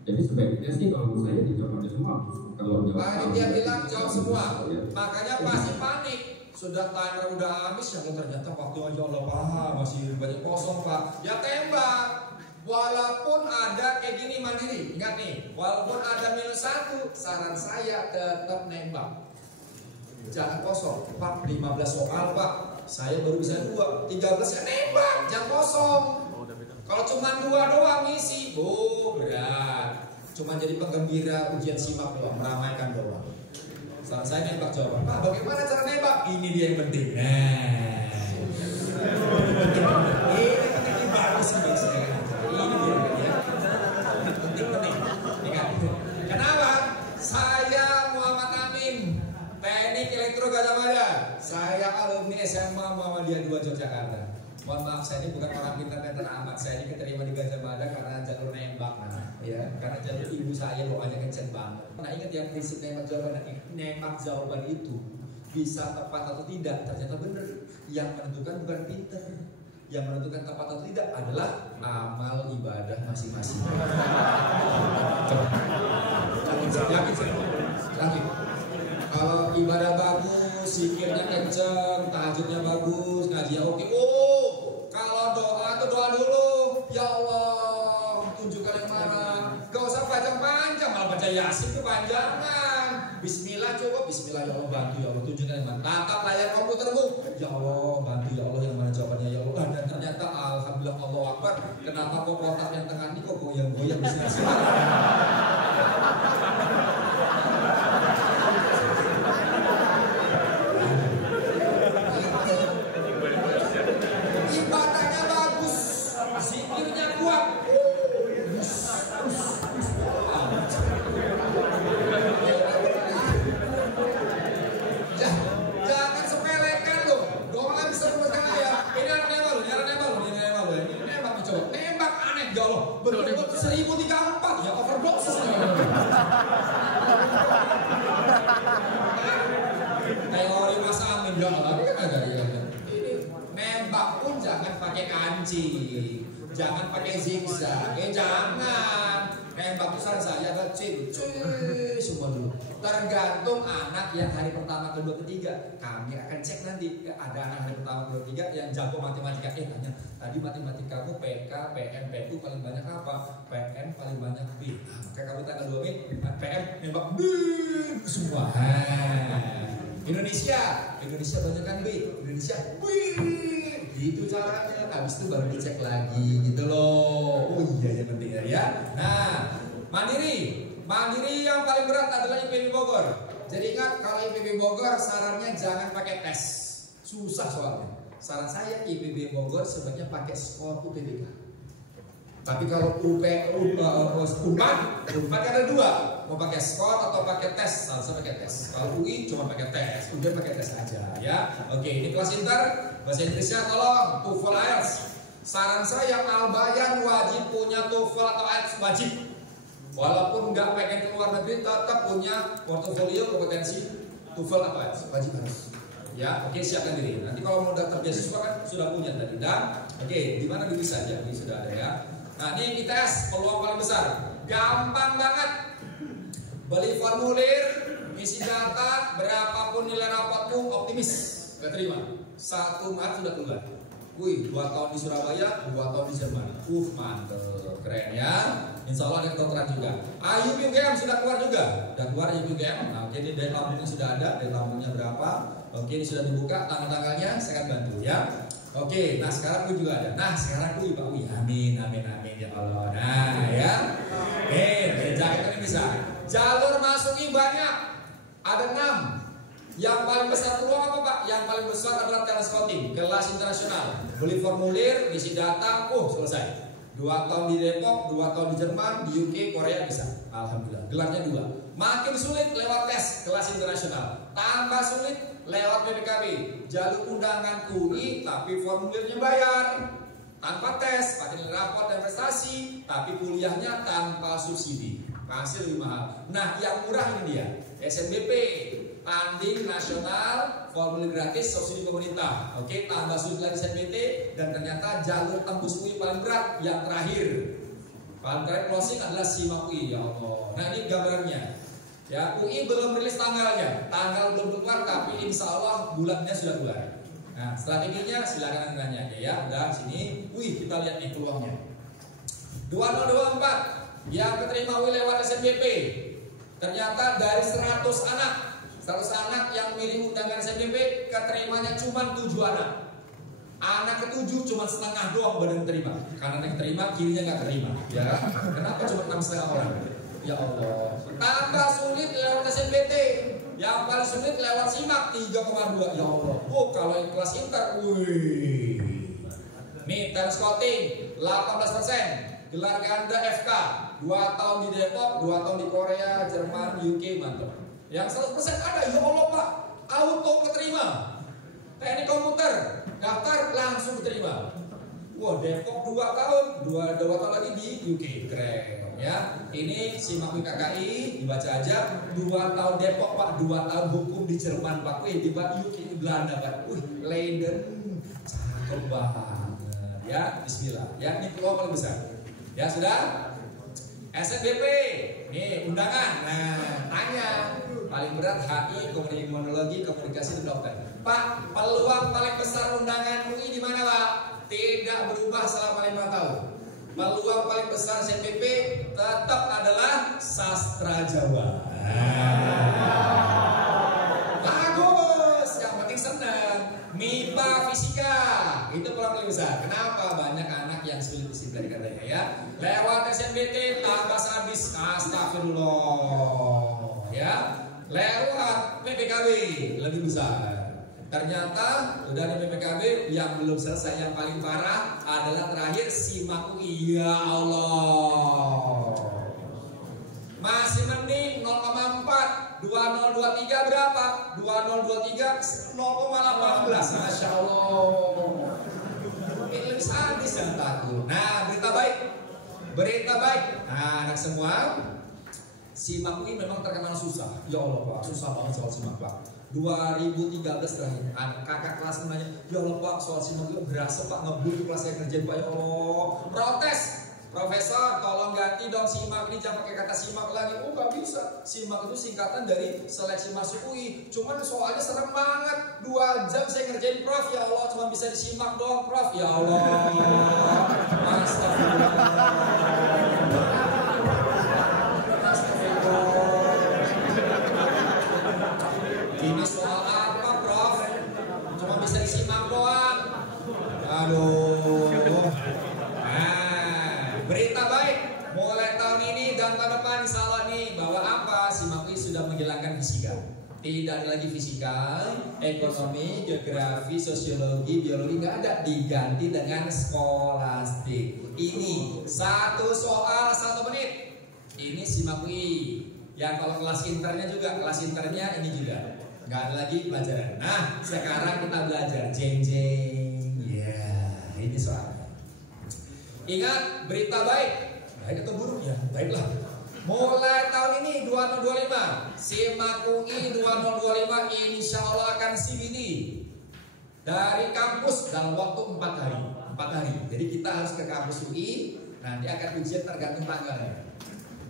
Jadi sebaiknya sih kalau menurut saya dijawab semua. Kalau panitia bilang jawab semua, makanya pasti panik. Sudah timer udah habis, ya ternyata waktu aja Allah Pak, masih banyak kosong Pak. Ya tembak. Walaupun ada kayak gini mandiri, ingat nih, walaupun ada -1, saran saya tetap nembak. Jangan kosong. Pak, 15 soal Pak, saya baru bisa 2, 13 ya nembak, jangan kosong. Kalau cuma 2 doang ngisi, berat. Cuma jadi penggembira ujian simak doang, meramaikan doang. Saran saya nembak jawaban. Pak, bagaimana cara nembak? Ini dia yang penting. Nah, ini bagus sih. Kenapa? Saya Muhammad Mohon maaf, saya ini bukan orang pintar-pintar amat. Saya ini keterima di Gajah Mada karena jalur nembak, ya. Karena jalur ibu saya doanya kenceng banget. Nah, ingat ya prinsip nembak jawaban itu bisa tepat atau tidak. Ternyata benar. Yang menentukan bukan pintar. Yang menentukan tepat atau tidak adalah amal ibadah masing-masing. Yakin. Kalau ibadah bagus, zikirnya kenceng, tahajudnya bagus, ngajinya oke. Kalau doa tuh doa dulu. Ya Allah, tunjukkan yang mana. Gak usah panjang-panjang, malah baca Yasin kepanjangan. Bismillah coba, Bismillah ya Allah, bantu ya Allah, tunjukkan yang mana. Tatap layar komputermu. Ya Allah, bantu ya Allah, yang mana jawabannya ya Allah. Dan ternyata alhamdulillah Allahu Akbar. Kenapa kok kotak yang tengah ini kok goyang-goyang di sini? Ibadahnya bagus, zikirnya kuat. Jangan sepelekan loh. Doa bisa berubah ya. Ini nembak loh, ini nembak coba. Nembak aneh ya Allah. Betul 1034 ya overdosis. Teori Mas Amin ya Allah. Nembak pun jangan pakai kancing, jangan pakai zigzag, jangan. Nembak itu saya kecil, semua dulu. Tergantung anak yang hari pertama, kedua, ketiga. Kami akan cek nanti ada anak hari pertama, kedua, ketiga yang jago matematika. Tanya, tadi matematika kamu PK, PM, PU paling banyak apa? PM paling banyak B. Maka kamu tanggal 2 Mei, PM nembak B semua. Indonesia banyak kan B, Indonesia B. Gitu caranya, habis itu baru dicek lagi gitu loh. Oh iya yang penting ya. Nah, mandiri yang paling berat adalah IPB Bogor. Jadi ingat kalau IPB Bogor sarannya jangan pakai tes, susah soalnya. Saran saya IPB Bogor sebaiknya pakai skor UTBK. Tapi kalau Unpad ada dua, mau pakai skor atau pakai tes. Saya pakai tes. Kalau UI cuma pakai tes, udah pakai tes aja ya. Oke, ini kelas inter bahasa Inggrisnya tolong TOEFL IELTS. Saran saya Albayan wajib punya TOEFL atau IELTS wajib. Walaupun nggak pengen ke luar negeri, tetap punya portofolio kompetensi TOEFL atau IELTS wajib harus. Ya, oke, siapkan diri. Nanti kalau mau daftar beasiswa kan sudah punya tadi. Dan oke, di mana dulu saja ini sudah ada ya. Nah, ini ITS peluang paling besar. Gampang banget. Beli formulir, isi data, berapapun nilai rapotmu, optimis, keterima. 1 Maret sudah keluar. Wih, 2 tahun di Surabaya, 2 tahun di Jerman. Mantep, keren ya. Insya Allah ada kedokteran juga. UGM sudah keluar juga. Sudah keluar UGM. Nah, oke, ini daya tampungnya sudah ada. Daya tampungnya berapa? Oke, ini sudah dibuka tanggal-tanggalnya. Saya akan bantu ya. Oke, nah sekarang gue juga ada. Nah sekarang gue Pak Wi, amin ya Allah. Nah ya, jaket ini bisa. Jalur masuki banyak, ada 6. Yang paling besar peluang apa Pak? Yang paling besar adalah talent scouting, kelas internasional. Beli formulir, isi data, selesai. 2 tahun di Depok, 2 tahun di Jerman, di UK, Korea bisa. Alhamdulillah, gelarnya 2. Makin sulit lewat tes kelas internasional. Tambah sulit lewat PPKB. Jalur undangan UI tapi formulirnya bayar. Tanpa tes, pakai nilai raport dan prestasi, tapi kuliahnya tanpa subsidi. Hasil lebih mahal. Nah, yang murah ini dia. SNBP, tanding nasional, formulir gratis, subsidi pemerintah. Oke, tambah sulit lagi SNBT dan ternyata jalur tembus UI paling berat yang terakhir. Paling terakhir closing adalah SIMAK UI. Ya Allah. Nah, ini gambarannya. Ya, UI belum rilis tanggalnya, tanggal belum keluar, tapi insya Allah bulannya sudah keluar. Nah, strateginya silakan nanya aja ya. Dan sini, kita lihat nih peluangnya. 2024 yang keterima UI lewat SNBP. Ternyata dari 100 anak yang milih undangan SNBP, keterimanya cuma 7 anak. Anak ke-7 cuma setengah doang baru terima. Karena yang terima, kirinya nggak terima. Ya, kenapa cuma 6,5 orang? Ya Allah. Tambah sulit lewat SNBT. Yang paling sulit lewat SIMAK 3,2. Ya Allah. Kalau yang kelas inter, nih talent scouting 18%. Gelar ganda FK 2 tahun di Depok, 2 tahun di Korea, Jerman, UK, mantap. Yang 100% ada, ya Allah Pak, auto keterima. Teknik komputer daftar langsung diterima. Wah, Depok 2 tahun, 2 tahun lagi di UK, keren ya. Ini simak KKI, dibaca aja. 2 tahun Depok Pak, 2 tahun hukum di Jerman Pak. Wih, di UK, di Belanda Pak. Leiden, cakep banget ya. Bismillah. Ya, ini peluang paling besar. Ya sudah. SNBP, nih undangan. Nah, tanya. Paling berat HI, Imunologi, Komunikasi, dan Dokter. Pak, peluang paling besar undangan UI di mana Pak? Tidak berubah selama 5 tahun. Peluang paling besar SNBP tetap adalah sastra Jawa. Bagus, yang penting senang. MIPA, fisika, itu peluang paling besar. Kenapa? Banyak anak yang sulit disiplin katanya ya. Lewat SNBT tambah sadis, astagfirullah. Ya, lewat PPKB lebih besar. Ternyata udah di PPKB yang belum selesai, yang paling parah adalah terakhir SIMAK UI. Ya Allah, masih mending 0,4. 2023 berapa? 2023 0,18. Masya Allah, ini lebih sadis dan takut. Nah, berita baik. Nah, anak semua, SIMAK UI memang terkenal susah. Ya Allah Pak, susah banget soal SIMAK Pak. 2013 terakhir, kakak kelas nanya, ya Allah Pak, soal SIMAK itu berasa Pak, ngebul kelas saya ngerjain Pak. Ya Allah, protes, Profesor tolong ganti dong SIMAK ini, jangan pakai kata SIMAK lagi. Oh gak bisa, SIMAK itu singkatan dari seleksi masuk UI. Cuman soalnya serem banget, 2 jam saya ngerjain Prof. Ya Allah, cuma bisa disimak dong Prof. Ya Allah, ini soal apa Prof? Cuma bisa disimak doang. Aduh. Nah, berita baik. Mulai tahun ini dan tahun depan insya Allah nih, bahwa apa? SIMAK UI sudah menghilangkan fisika. Tidak ada lagi fisika, ekonomi, geografi, sosiologi, biologi, nggak ada. Diganti dengan skolastik. Ini 1 soal 1 menit. Ini SIMAK UI. Yang kalau kelas internya juga, kelas internya ini juga nggak ada lagi pelajaran. Nah, sekarang kita belajar jeng. Ya, ini soalnya. Ingat, berita baik atau buruk ya? Baiklah. Mulai tahun ini 2025, SIMAK UI 2025 insya Allah akan CBD dari kampus dalam waktu 4 hari. 4 hari. Jadi kita harus ke kampus UI. Nanti akan ujian tergantung tanggalnya.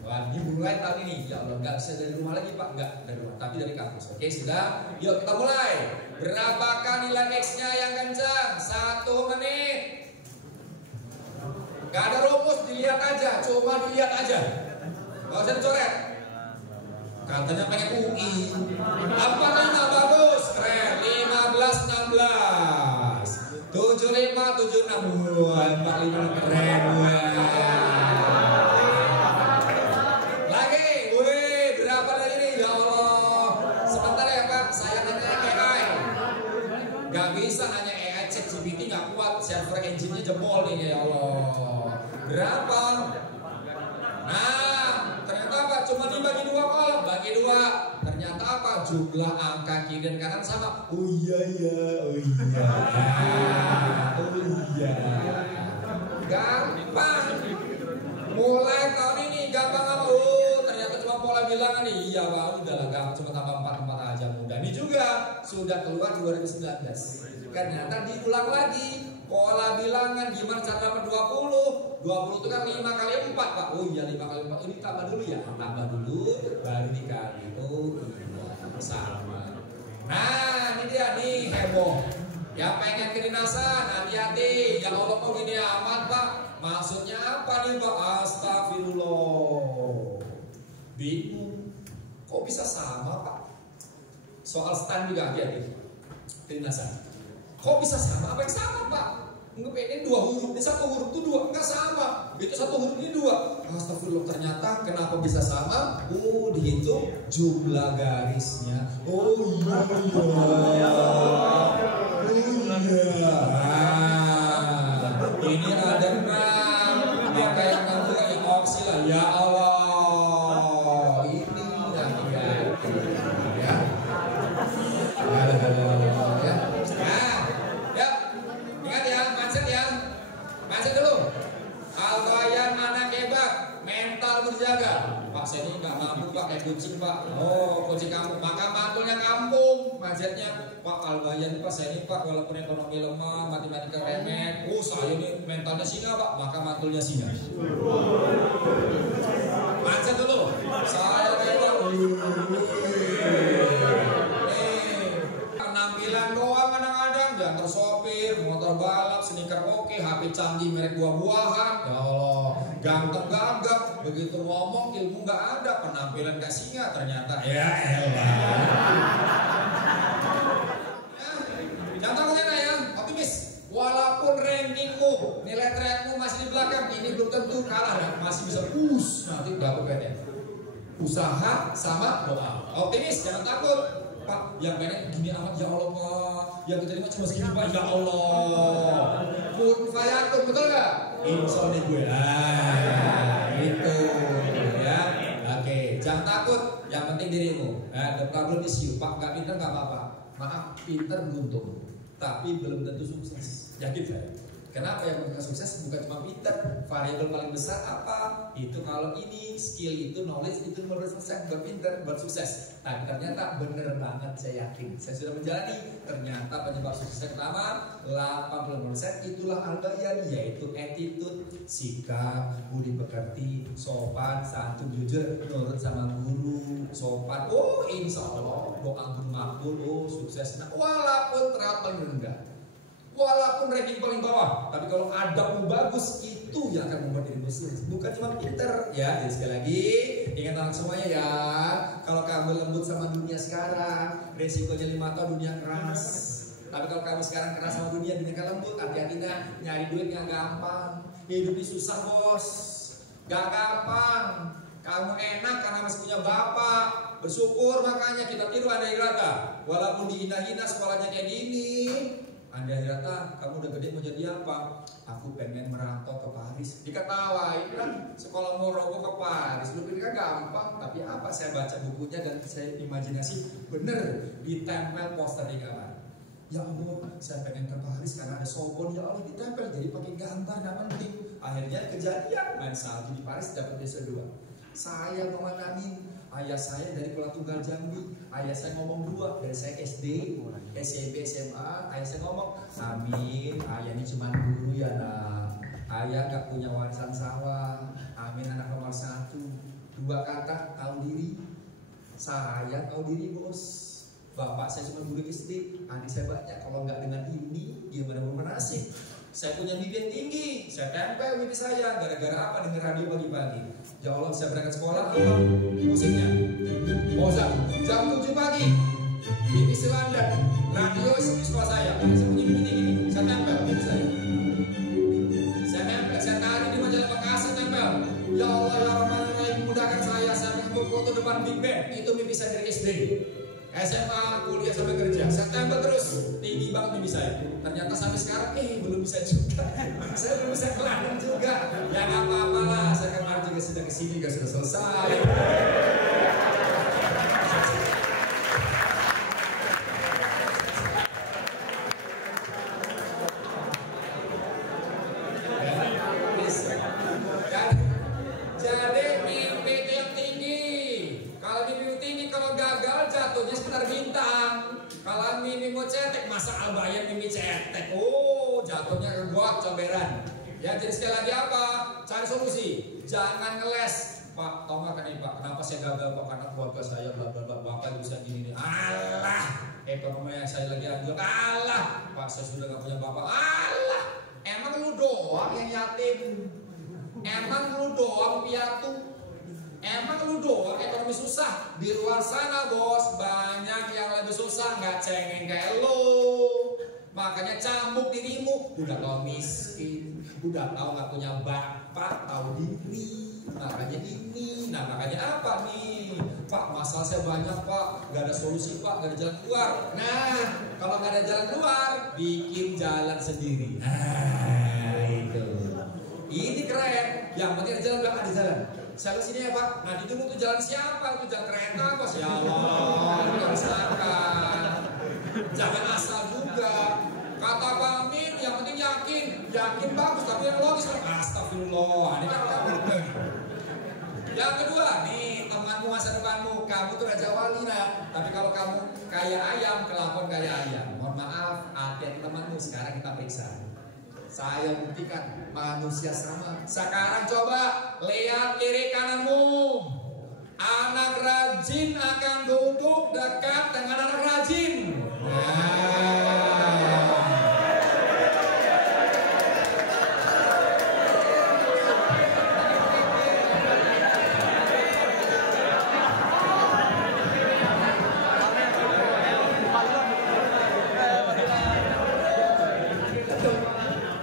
Wah, dimulai tahun ini, ya Allah, nggak bisa dari rumah lagi Pak, nggak dari rumah, tapi dari kampus. Oke, sudah, yuk kita mulai. Berapakah nilai X-nya yang kencang? 1 menit. Gak ada rumus, dilihat aja, cuma dilihat aja. Gak usah dicoret. Katanya pengen UI. Apakah nggak bagus? Keren. 15-16, 75-76, 45 keren. Server engine-nya jebol nih ya Allah. Berapa? Nah, ternyata apa? Cuma dibagi 2 kolom, bagi 2. Ternyata apa? Jumlah angka kiri dan kanan sama. Oh iya. Gampang. Mulai tahun ini gampang apa? Oh, ternyata cuma pola bilangan nih. Iya Pak, udahlah gampang, cuma tambah 4 aja mudah. Ini juga sudah keluar 2019. Ternyata diulang lagi. Pola bilangan gimana cara dapat 20? 20 itu kan 5 kali 4 Pak. Oh iya 5 kali 4 ini tambah dulu ya. Tambah dulu baru dikali. Oh iya sama. Nah ini dia nih heboh. Yang pengen kedinasan hati-hati. Ya Allah kok gini amat Pak. Maksudnya apa nih Pak? Astagfirullah. Bingung. Kok bisa sama Pak? Soal stand juga hati-hati. Kedinasan. Kok bisa sama? Apa yang sama Pak? Enggak, ini 2 huruf, ini 1 huruf itu 2, enggak sama. Itu 1 huruf ini 2. Astagfirullah, ternyata kenapa bisa sama? Oh, dihitung jumlah garisnya. Oh iya. Ini ada 6. Maka yang nanti lagi oksi lah. Ya Allah. Ini hati-hati ya. dijaga. Pak saya ini nggak mampu Pak, kayak kucing Pak. Oh kucing kampung, maka mantulnya kampung. Budgetnya Pak Albayan Pak, saya ini Pak walaupun ekonomi lemah, matematika remeh, saya ini mentalnya singa Pak, maka mantulnya singa. Macet dulu, saya mental. Penampilan doang kadang-kadang, diantar sopir, motor balap, sneaker oke, HP canggih merek buah-buahan. Ya Allah, ganteng gagah, begitu ngomong ilmu nggak ada, penampilan gak singa ternyata. Ya elah. Jangan takut ya, optimis. Walaupun rankingmu, nilai trackmu masih di belakang, ini belum tentu kalah dan masih bisa push nanti dapat PTN. Usaha sama doa. Optimis, jangan takut. Pak, yang banyak gini amat ya Allah Pak, yang diterima cuma segini Pak ya Allah. Kun fayakun, betul nggak? Insya Allah gue itu ya. Oke, jangan takut. Yang penting dirimu. The problem is you. Pak nggak pintar nggak apa-apa. Maaf, pintar beruntung, tapi belum tentu sukses. Yakin saya. Kenapa yang bukan sukses bukan cuma pintar, variabel paling besar apa? Itu kalau ini skill itu knowledge itu nomor sukses, bukan pintar, bukan sukses. Tapi ternyata bener banget saya yakin. Saya sudah menjalani. Ternyata penyebab sukses pertama 80% itulah Al-Bayan, yaitu attitude, sikap, budi pekerti, sopan, santun, jujur, nurut sama guru, sopan. Oh insya Allah doa guru makbul, sukses. Nah, walaupun terlalu paling rendah. Walaupun ranking paling bawah, tapi kalau adabmu bagus itu yang akan membuat dirimu sukses. Bukan cuma pinter ya. Jadi sekali lagi ingat anak semuanya ya. Kalau kamu lembut sama dunia sekarang, resikonya 5 tahun dunia keras. Tapi kalau kamu sekarang keras sama dunia kan lembut, hati-hatinya nyari duit yang gampang. Hidup ini susah bos, gak gampang. Kamu enak karena masih punya bapak. Bersyukur makanya kita tiru andai kata. Walaupun dihina-hina sekolahnya kayak gini. Andai kata kamu udah gede mau jadi apa? Aku pengen merantau ke Paris. Diketawain kan sekolah mau roboh ke Paris. Lu pikir kan gampang, tapi apa? Saya baca bukunya dan saya imajinasi bener ditempel poster di kamar. Ya Allah, saya pengen ke Paris karena ada Sorbonne. Ya Allah, ditempel jadi pakai gambar nama penting. Akhirnya kejadian main salju di Paris dapat S2. Saya Muhammad Amin. Ayah saya dari Kuala Tunggal Jambi. Ayah saya ngomong dua, dari saya SD, SMP, SMA. Ayah saya ngomong, Amin, ayah ini cuma guru ya nak. Ayah gak punya warisan sawah. Amin anak nomor 1. 2 kata, tahu diri. Saya tahu diri bos. Bapak saya cuma guru SD. Adik saya banyak. Kalau nggak dengan ini, gimana mau menasib? Saya punya mimpi yang tinggi, saya tempel mimpi saya. Gara-gara apa? Dengar radio pagi-pagi. Ya Allah, saya berangkat sekolah, apa? Musiknya Mozart, jam 7 pagi BBC London, radio di sekolah saya. Saya punya mimpi tinggi, saya tempel mimpi saya. Saya tempel, saya tarik di majalah bekas, saya tempel. Ya Allah, ya Rahman, mudahkan saya mengambil foto depan Big Ben. Itu mimpi saya dari SD, SMA, kuliah sampai kerja. Saya tempel terus, tinggi banget mimpi saya. Ternyata sampai sekarang, belum bisa juga. Saya belum bisa kelar juga. Ya nggak apa-apa lah, saya kemarin juga sudah kesini, juga sudah selesai. Jadi mimpi itu yang tinggi. Kalau mimpi tinggi, kalau gagal jatuhnya sekedar bintang. Kalau mimpi mau cetek, masa Al-Bayan mimpi cetek? Oh, jatuhnya ke gua comberan. Ya, jadi sekali lagi apa? Cari solusi. Jangan ngeles. Pak, tau gak kan ini Pak? Kenapa saya gagal Pak? Karena keluarga saya bla bla bla. Bapak bisa gini nih. Alah, ekonomi saya lagi anjlok. Alah, Pak saya sudah gak punya bapak. Alah, emang lu doang yang yatim? Emang lu doang piatu? Emang lu doang ekonomi susah? Di luar sana bos, banyak yang lebih susah, nggak cengeng kayak lu. Makanya cambuk dirimu. Udah tau miskin, udah tau nggak punya bapak, tahu diri. Makanya ini, nah makanya apa nih? Pak, masalah saya banyak Pak, nggak ada solusi Pak, nggak ada jalan keluar. Nah, kalau nggak ada jalan keluar, bikin jalan sendiri. Nah, itu. Ini keren. Yang penting ada jalan, belakang ada jalan. Saya sini ya Pak. Nah di dulu tuh jalan siapa? Itu jalan kereta apa sih? Ya Allah, jangan silakan. Jangan asal juga. Kata Pak Amin, yang penting yakin. Yakin bagus, tapi yang logis. Astagfirullah. Ini kan kamu. Yang kedua, nih temanmu masa depanmu, kamu tuh raja wali nak. Tapi kalau kamu kayak ayam, kelakuan kayak ayam. Mohon maaf, hati-hati temanmu. Sekarang kita periksa. Saya buktikan manusia sama. Sekarang coba lihat kiri kananmu. Anak rajin akan duduk dekat dengan anak rajin.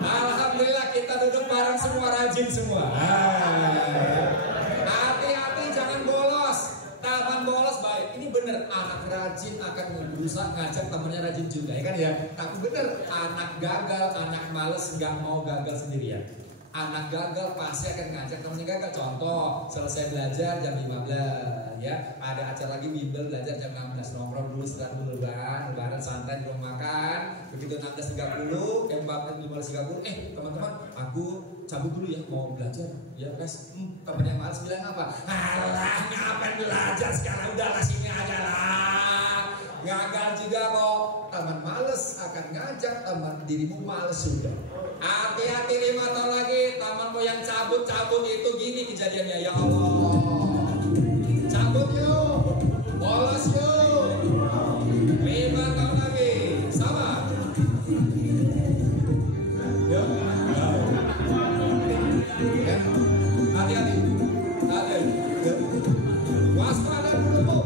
Alhamdulillah kita duduk bareng semua, rajin semua. Hati-hati jangan bolos. Taman bolos baik. Ini bener, anak rajin akan berusaha ngajak temannya rajin juga, ya kan ya. Tapi bener, anak gagal, anak males nggak mau gagal sendirian. Anak gagal pasti akan ngajak temannya gagal. Contoh, selesai belajar jam 15 ya, ada acara lagi bimbel belajar jam 16, nongkrong dulu setelah dulu lebaran santai di rumah makan. Begitu 16.30, 15.30, teman-teman aku cabut dulu ya, mau belajar ya guys. Temen yang males bilang apa? Alah, ngapain belajar sekarang, udahlah sini aja lah. Gagal juga kok. Teman males akan ngajak teman dirimu males juga. Hati-hati 5 tahun lagi temanmu yang cabut-cabut itu gini kejadiannya, ya Allah. Cabut yuk, bolos yuk. 5 tahun lagi, sama. Yuk, hati-hati, waspada dulu.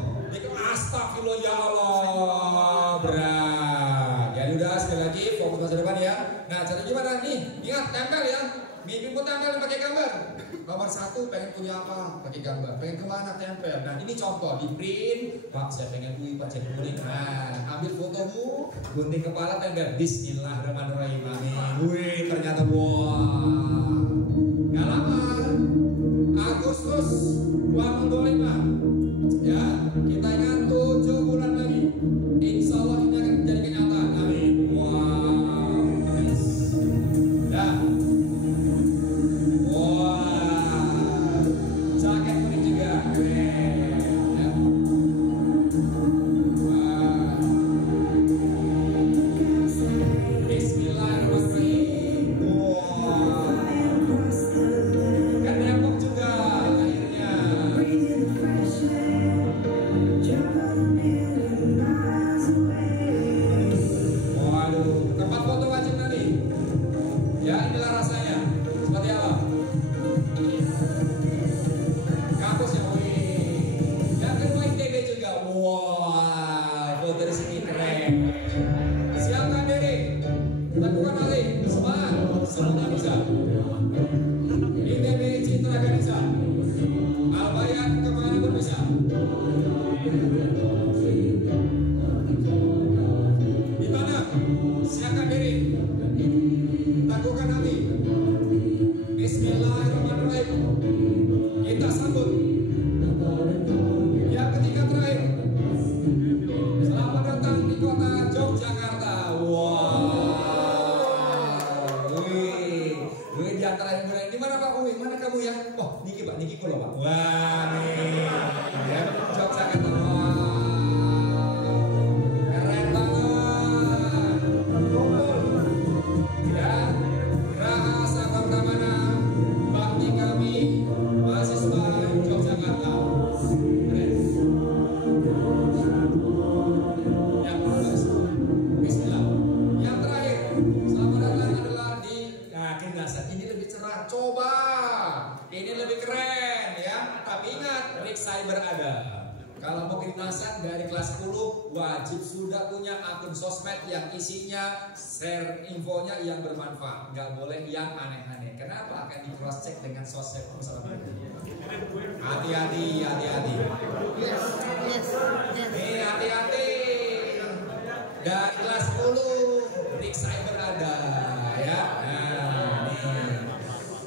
Astagfirullah ya Allah, berat. Ya udah sekali lagi fokus masa depan ya. Nah cara gimana nih? Ingat tempel ya. Mimpimu tempel pakai gambar. Nomor 1 pengen punya apa? Pakai gambar. Pengen kemana? Tempel. Nah ini contoh di print. Pak saya pengen jadi kuning. Nah ambil fotomu, gunting kepala tempel. Bismillahirrahmanirrahim. Wih ternyata wah. Gak lama. Agustus 2025. Ya kita ingat 7 bulan lagi. Insya Allah ini akan menjadi kenyataan. Amin. Wow. Yes. Ya. Wow. Jaket kuning juga. Ya. Wow. Bismillahirrahmanirrahim. Wow. Kan Depok juga akhirnya. Waduh, tempat foto wajib nanti. Ya inilah rasanya. Seperti apa? Kampus ya, wih. Yang kedua ITB juga. Wah, foto di sini keren. Siapkan diri. Lakukan hal semangat. Semuanya bisa. ITB Citra Ganesha. Albayat kemana pun bisa. Di mana? Siapkan diri. Lakukan hati. Bismillahirrahmanirrahim. Kita sambut. Yang ketiga terakhir. Selamat datang di kota Yogyakarta. Wow. Wih di antara yang mulai. Di mana Pak Uwi? Mana kamu ya? Oh, Niki Pak, Niki Kulo Pak. Wah, nih. Ya, Yogyakarta. Keren banget. Kumpul. Ya, Rahasia Pertamana bakti kami mahasiswa Yogyakarta. Keren. Yang bagus. Bismillah. Yang terakhir, selamat datang adalah di kedinasan. Ini lebih cerah. Coba. Ini lebih keren ya. Tapi ingat, Rick Cyber ada. Kalau mau kedinasan dari kelas 10 wajib sudah punya akun sosmed yang isinya share infonya yang bermanfaat. Nggak boleh yang aneh-aneh. Kenapa? Akan di cross check dengan sosmed bersama. Hati-hati, hati-hati. Nih hati-hati. Dari kelas 10 Rick Cyber ada ya. Nah, nih.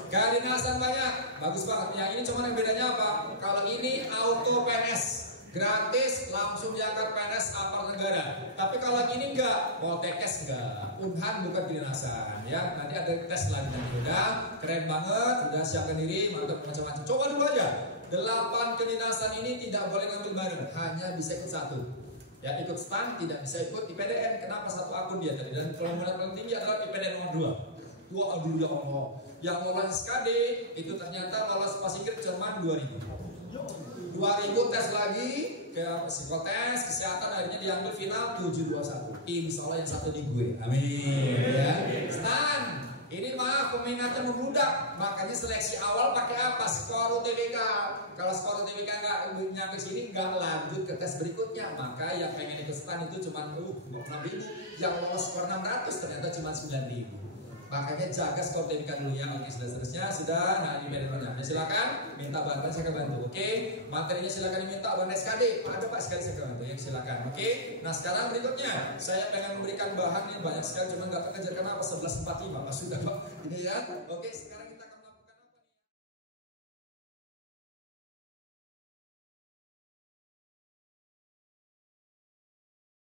Kedinasan banyak, bagus banget ya. Ini cuma yang bedanya apa? Kalau ini auto PNS. Gratis, langsung diangkat PNS aparatur negara. Tapi kalau ini enggak, mau tekes enggak. Unhan bukan kedinasan ya. Nanti ada tes lagi nanti. Udah keren banget, udah siapkan diri, mantap macam-macam. Coba dulu aja. 8 kedinasan ini tidak boleh ngambil bareng, hanya bisa ikut satu. Ya, ikut STAN, tidak bisa ikut IPDN. Kenapa? Satu akun dia tadi. Dan kelompokan paling tinggi adalah IPDN nomor 2. Aduh ya Allah. Yang lolos SKD itu ternyata lolos Pasingkir cuma 2000. 2000 tes lagi ke psikotes, kesehatan, akhirnya diambil final 721. Insya Allah yang satu di gue. Amin. Ya. STAN. Ini mah peminatnya membludak, makanya seleksi awal pakai apa? Skor UTBK. Kalau skor UTBK nggak nyampe sini, nggak lanjut ke tes berikutnya. Maka yang pengen ikut STAN itu cuma 6.000, yang lolos skor 600 ternyata cuma 9.000. Makanya jaga skor UTBK dulu ya. Oke, seterusnya sudah. Nah, ini medianya. Silakan minta bantuan, saya akan bantu. Oke, materinya silakan diminta bantuan SKD. Ada Pak sekali saya akan bantu. Ya, silakan. Oke. Nah, sekarang berikutnya saya pengen memberikan bahan yang banyak sekali, cuma nggak terkejar. Kenapa? 11.45 Pak sudah Pak. Ini ya. Oke, sekarang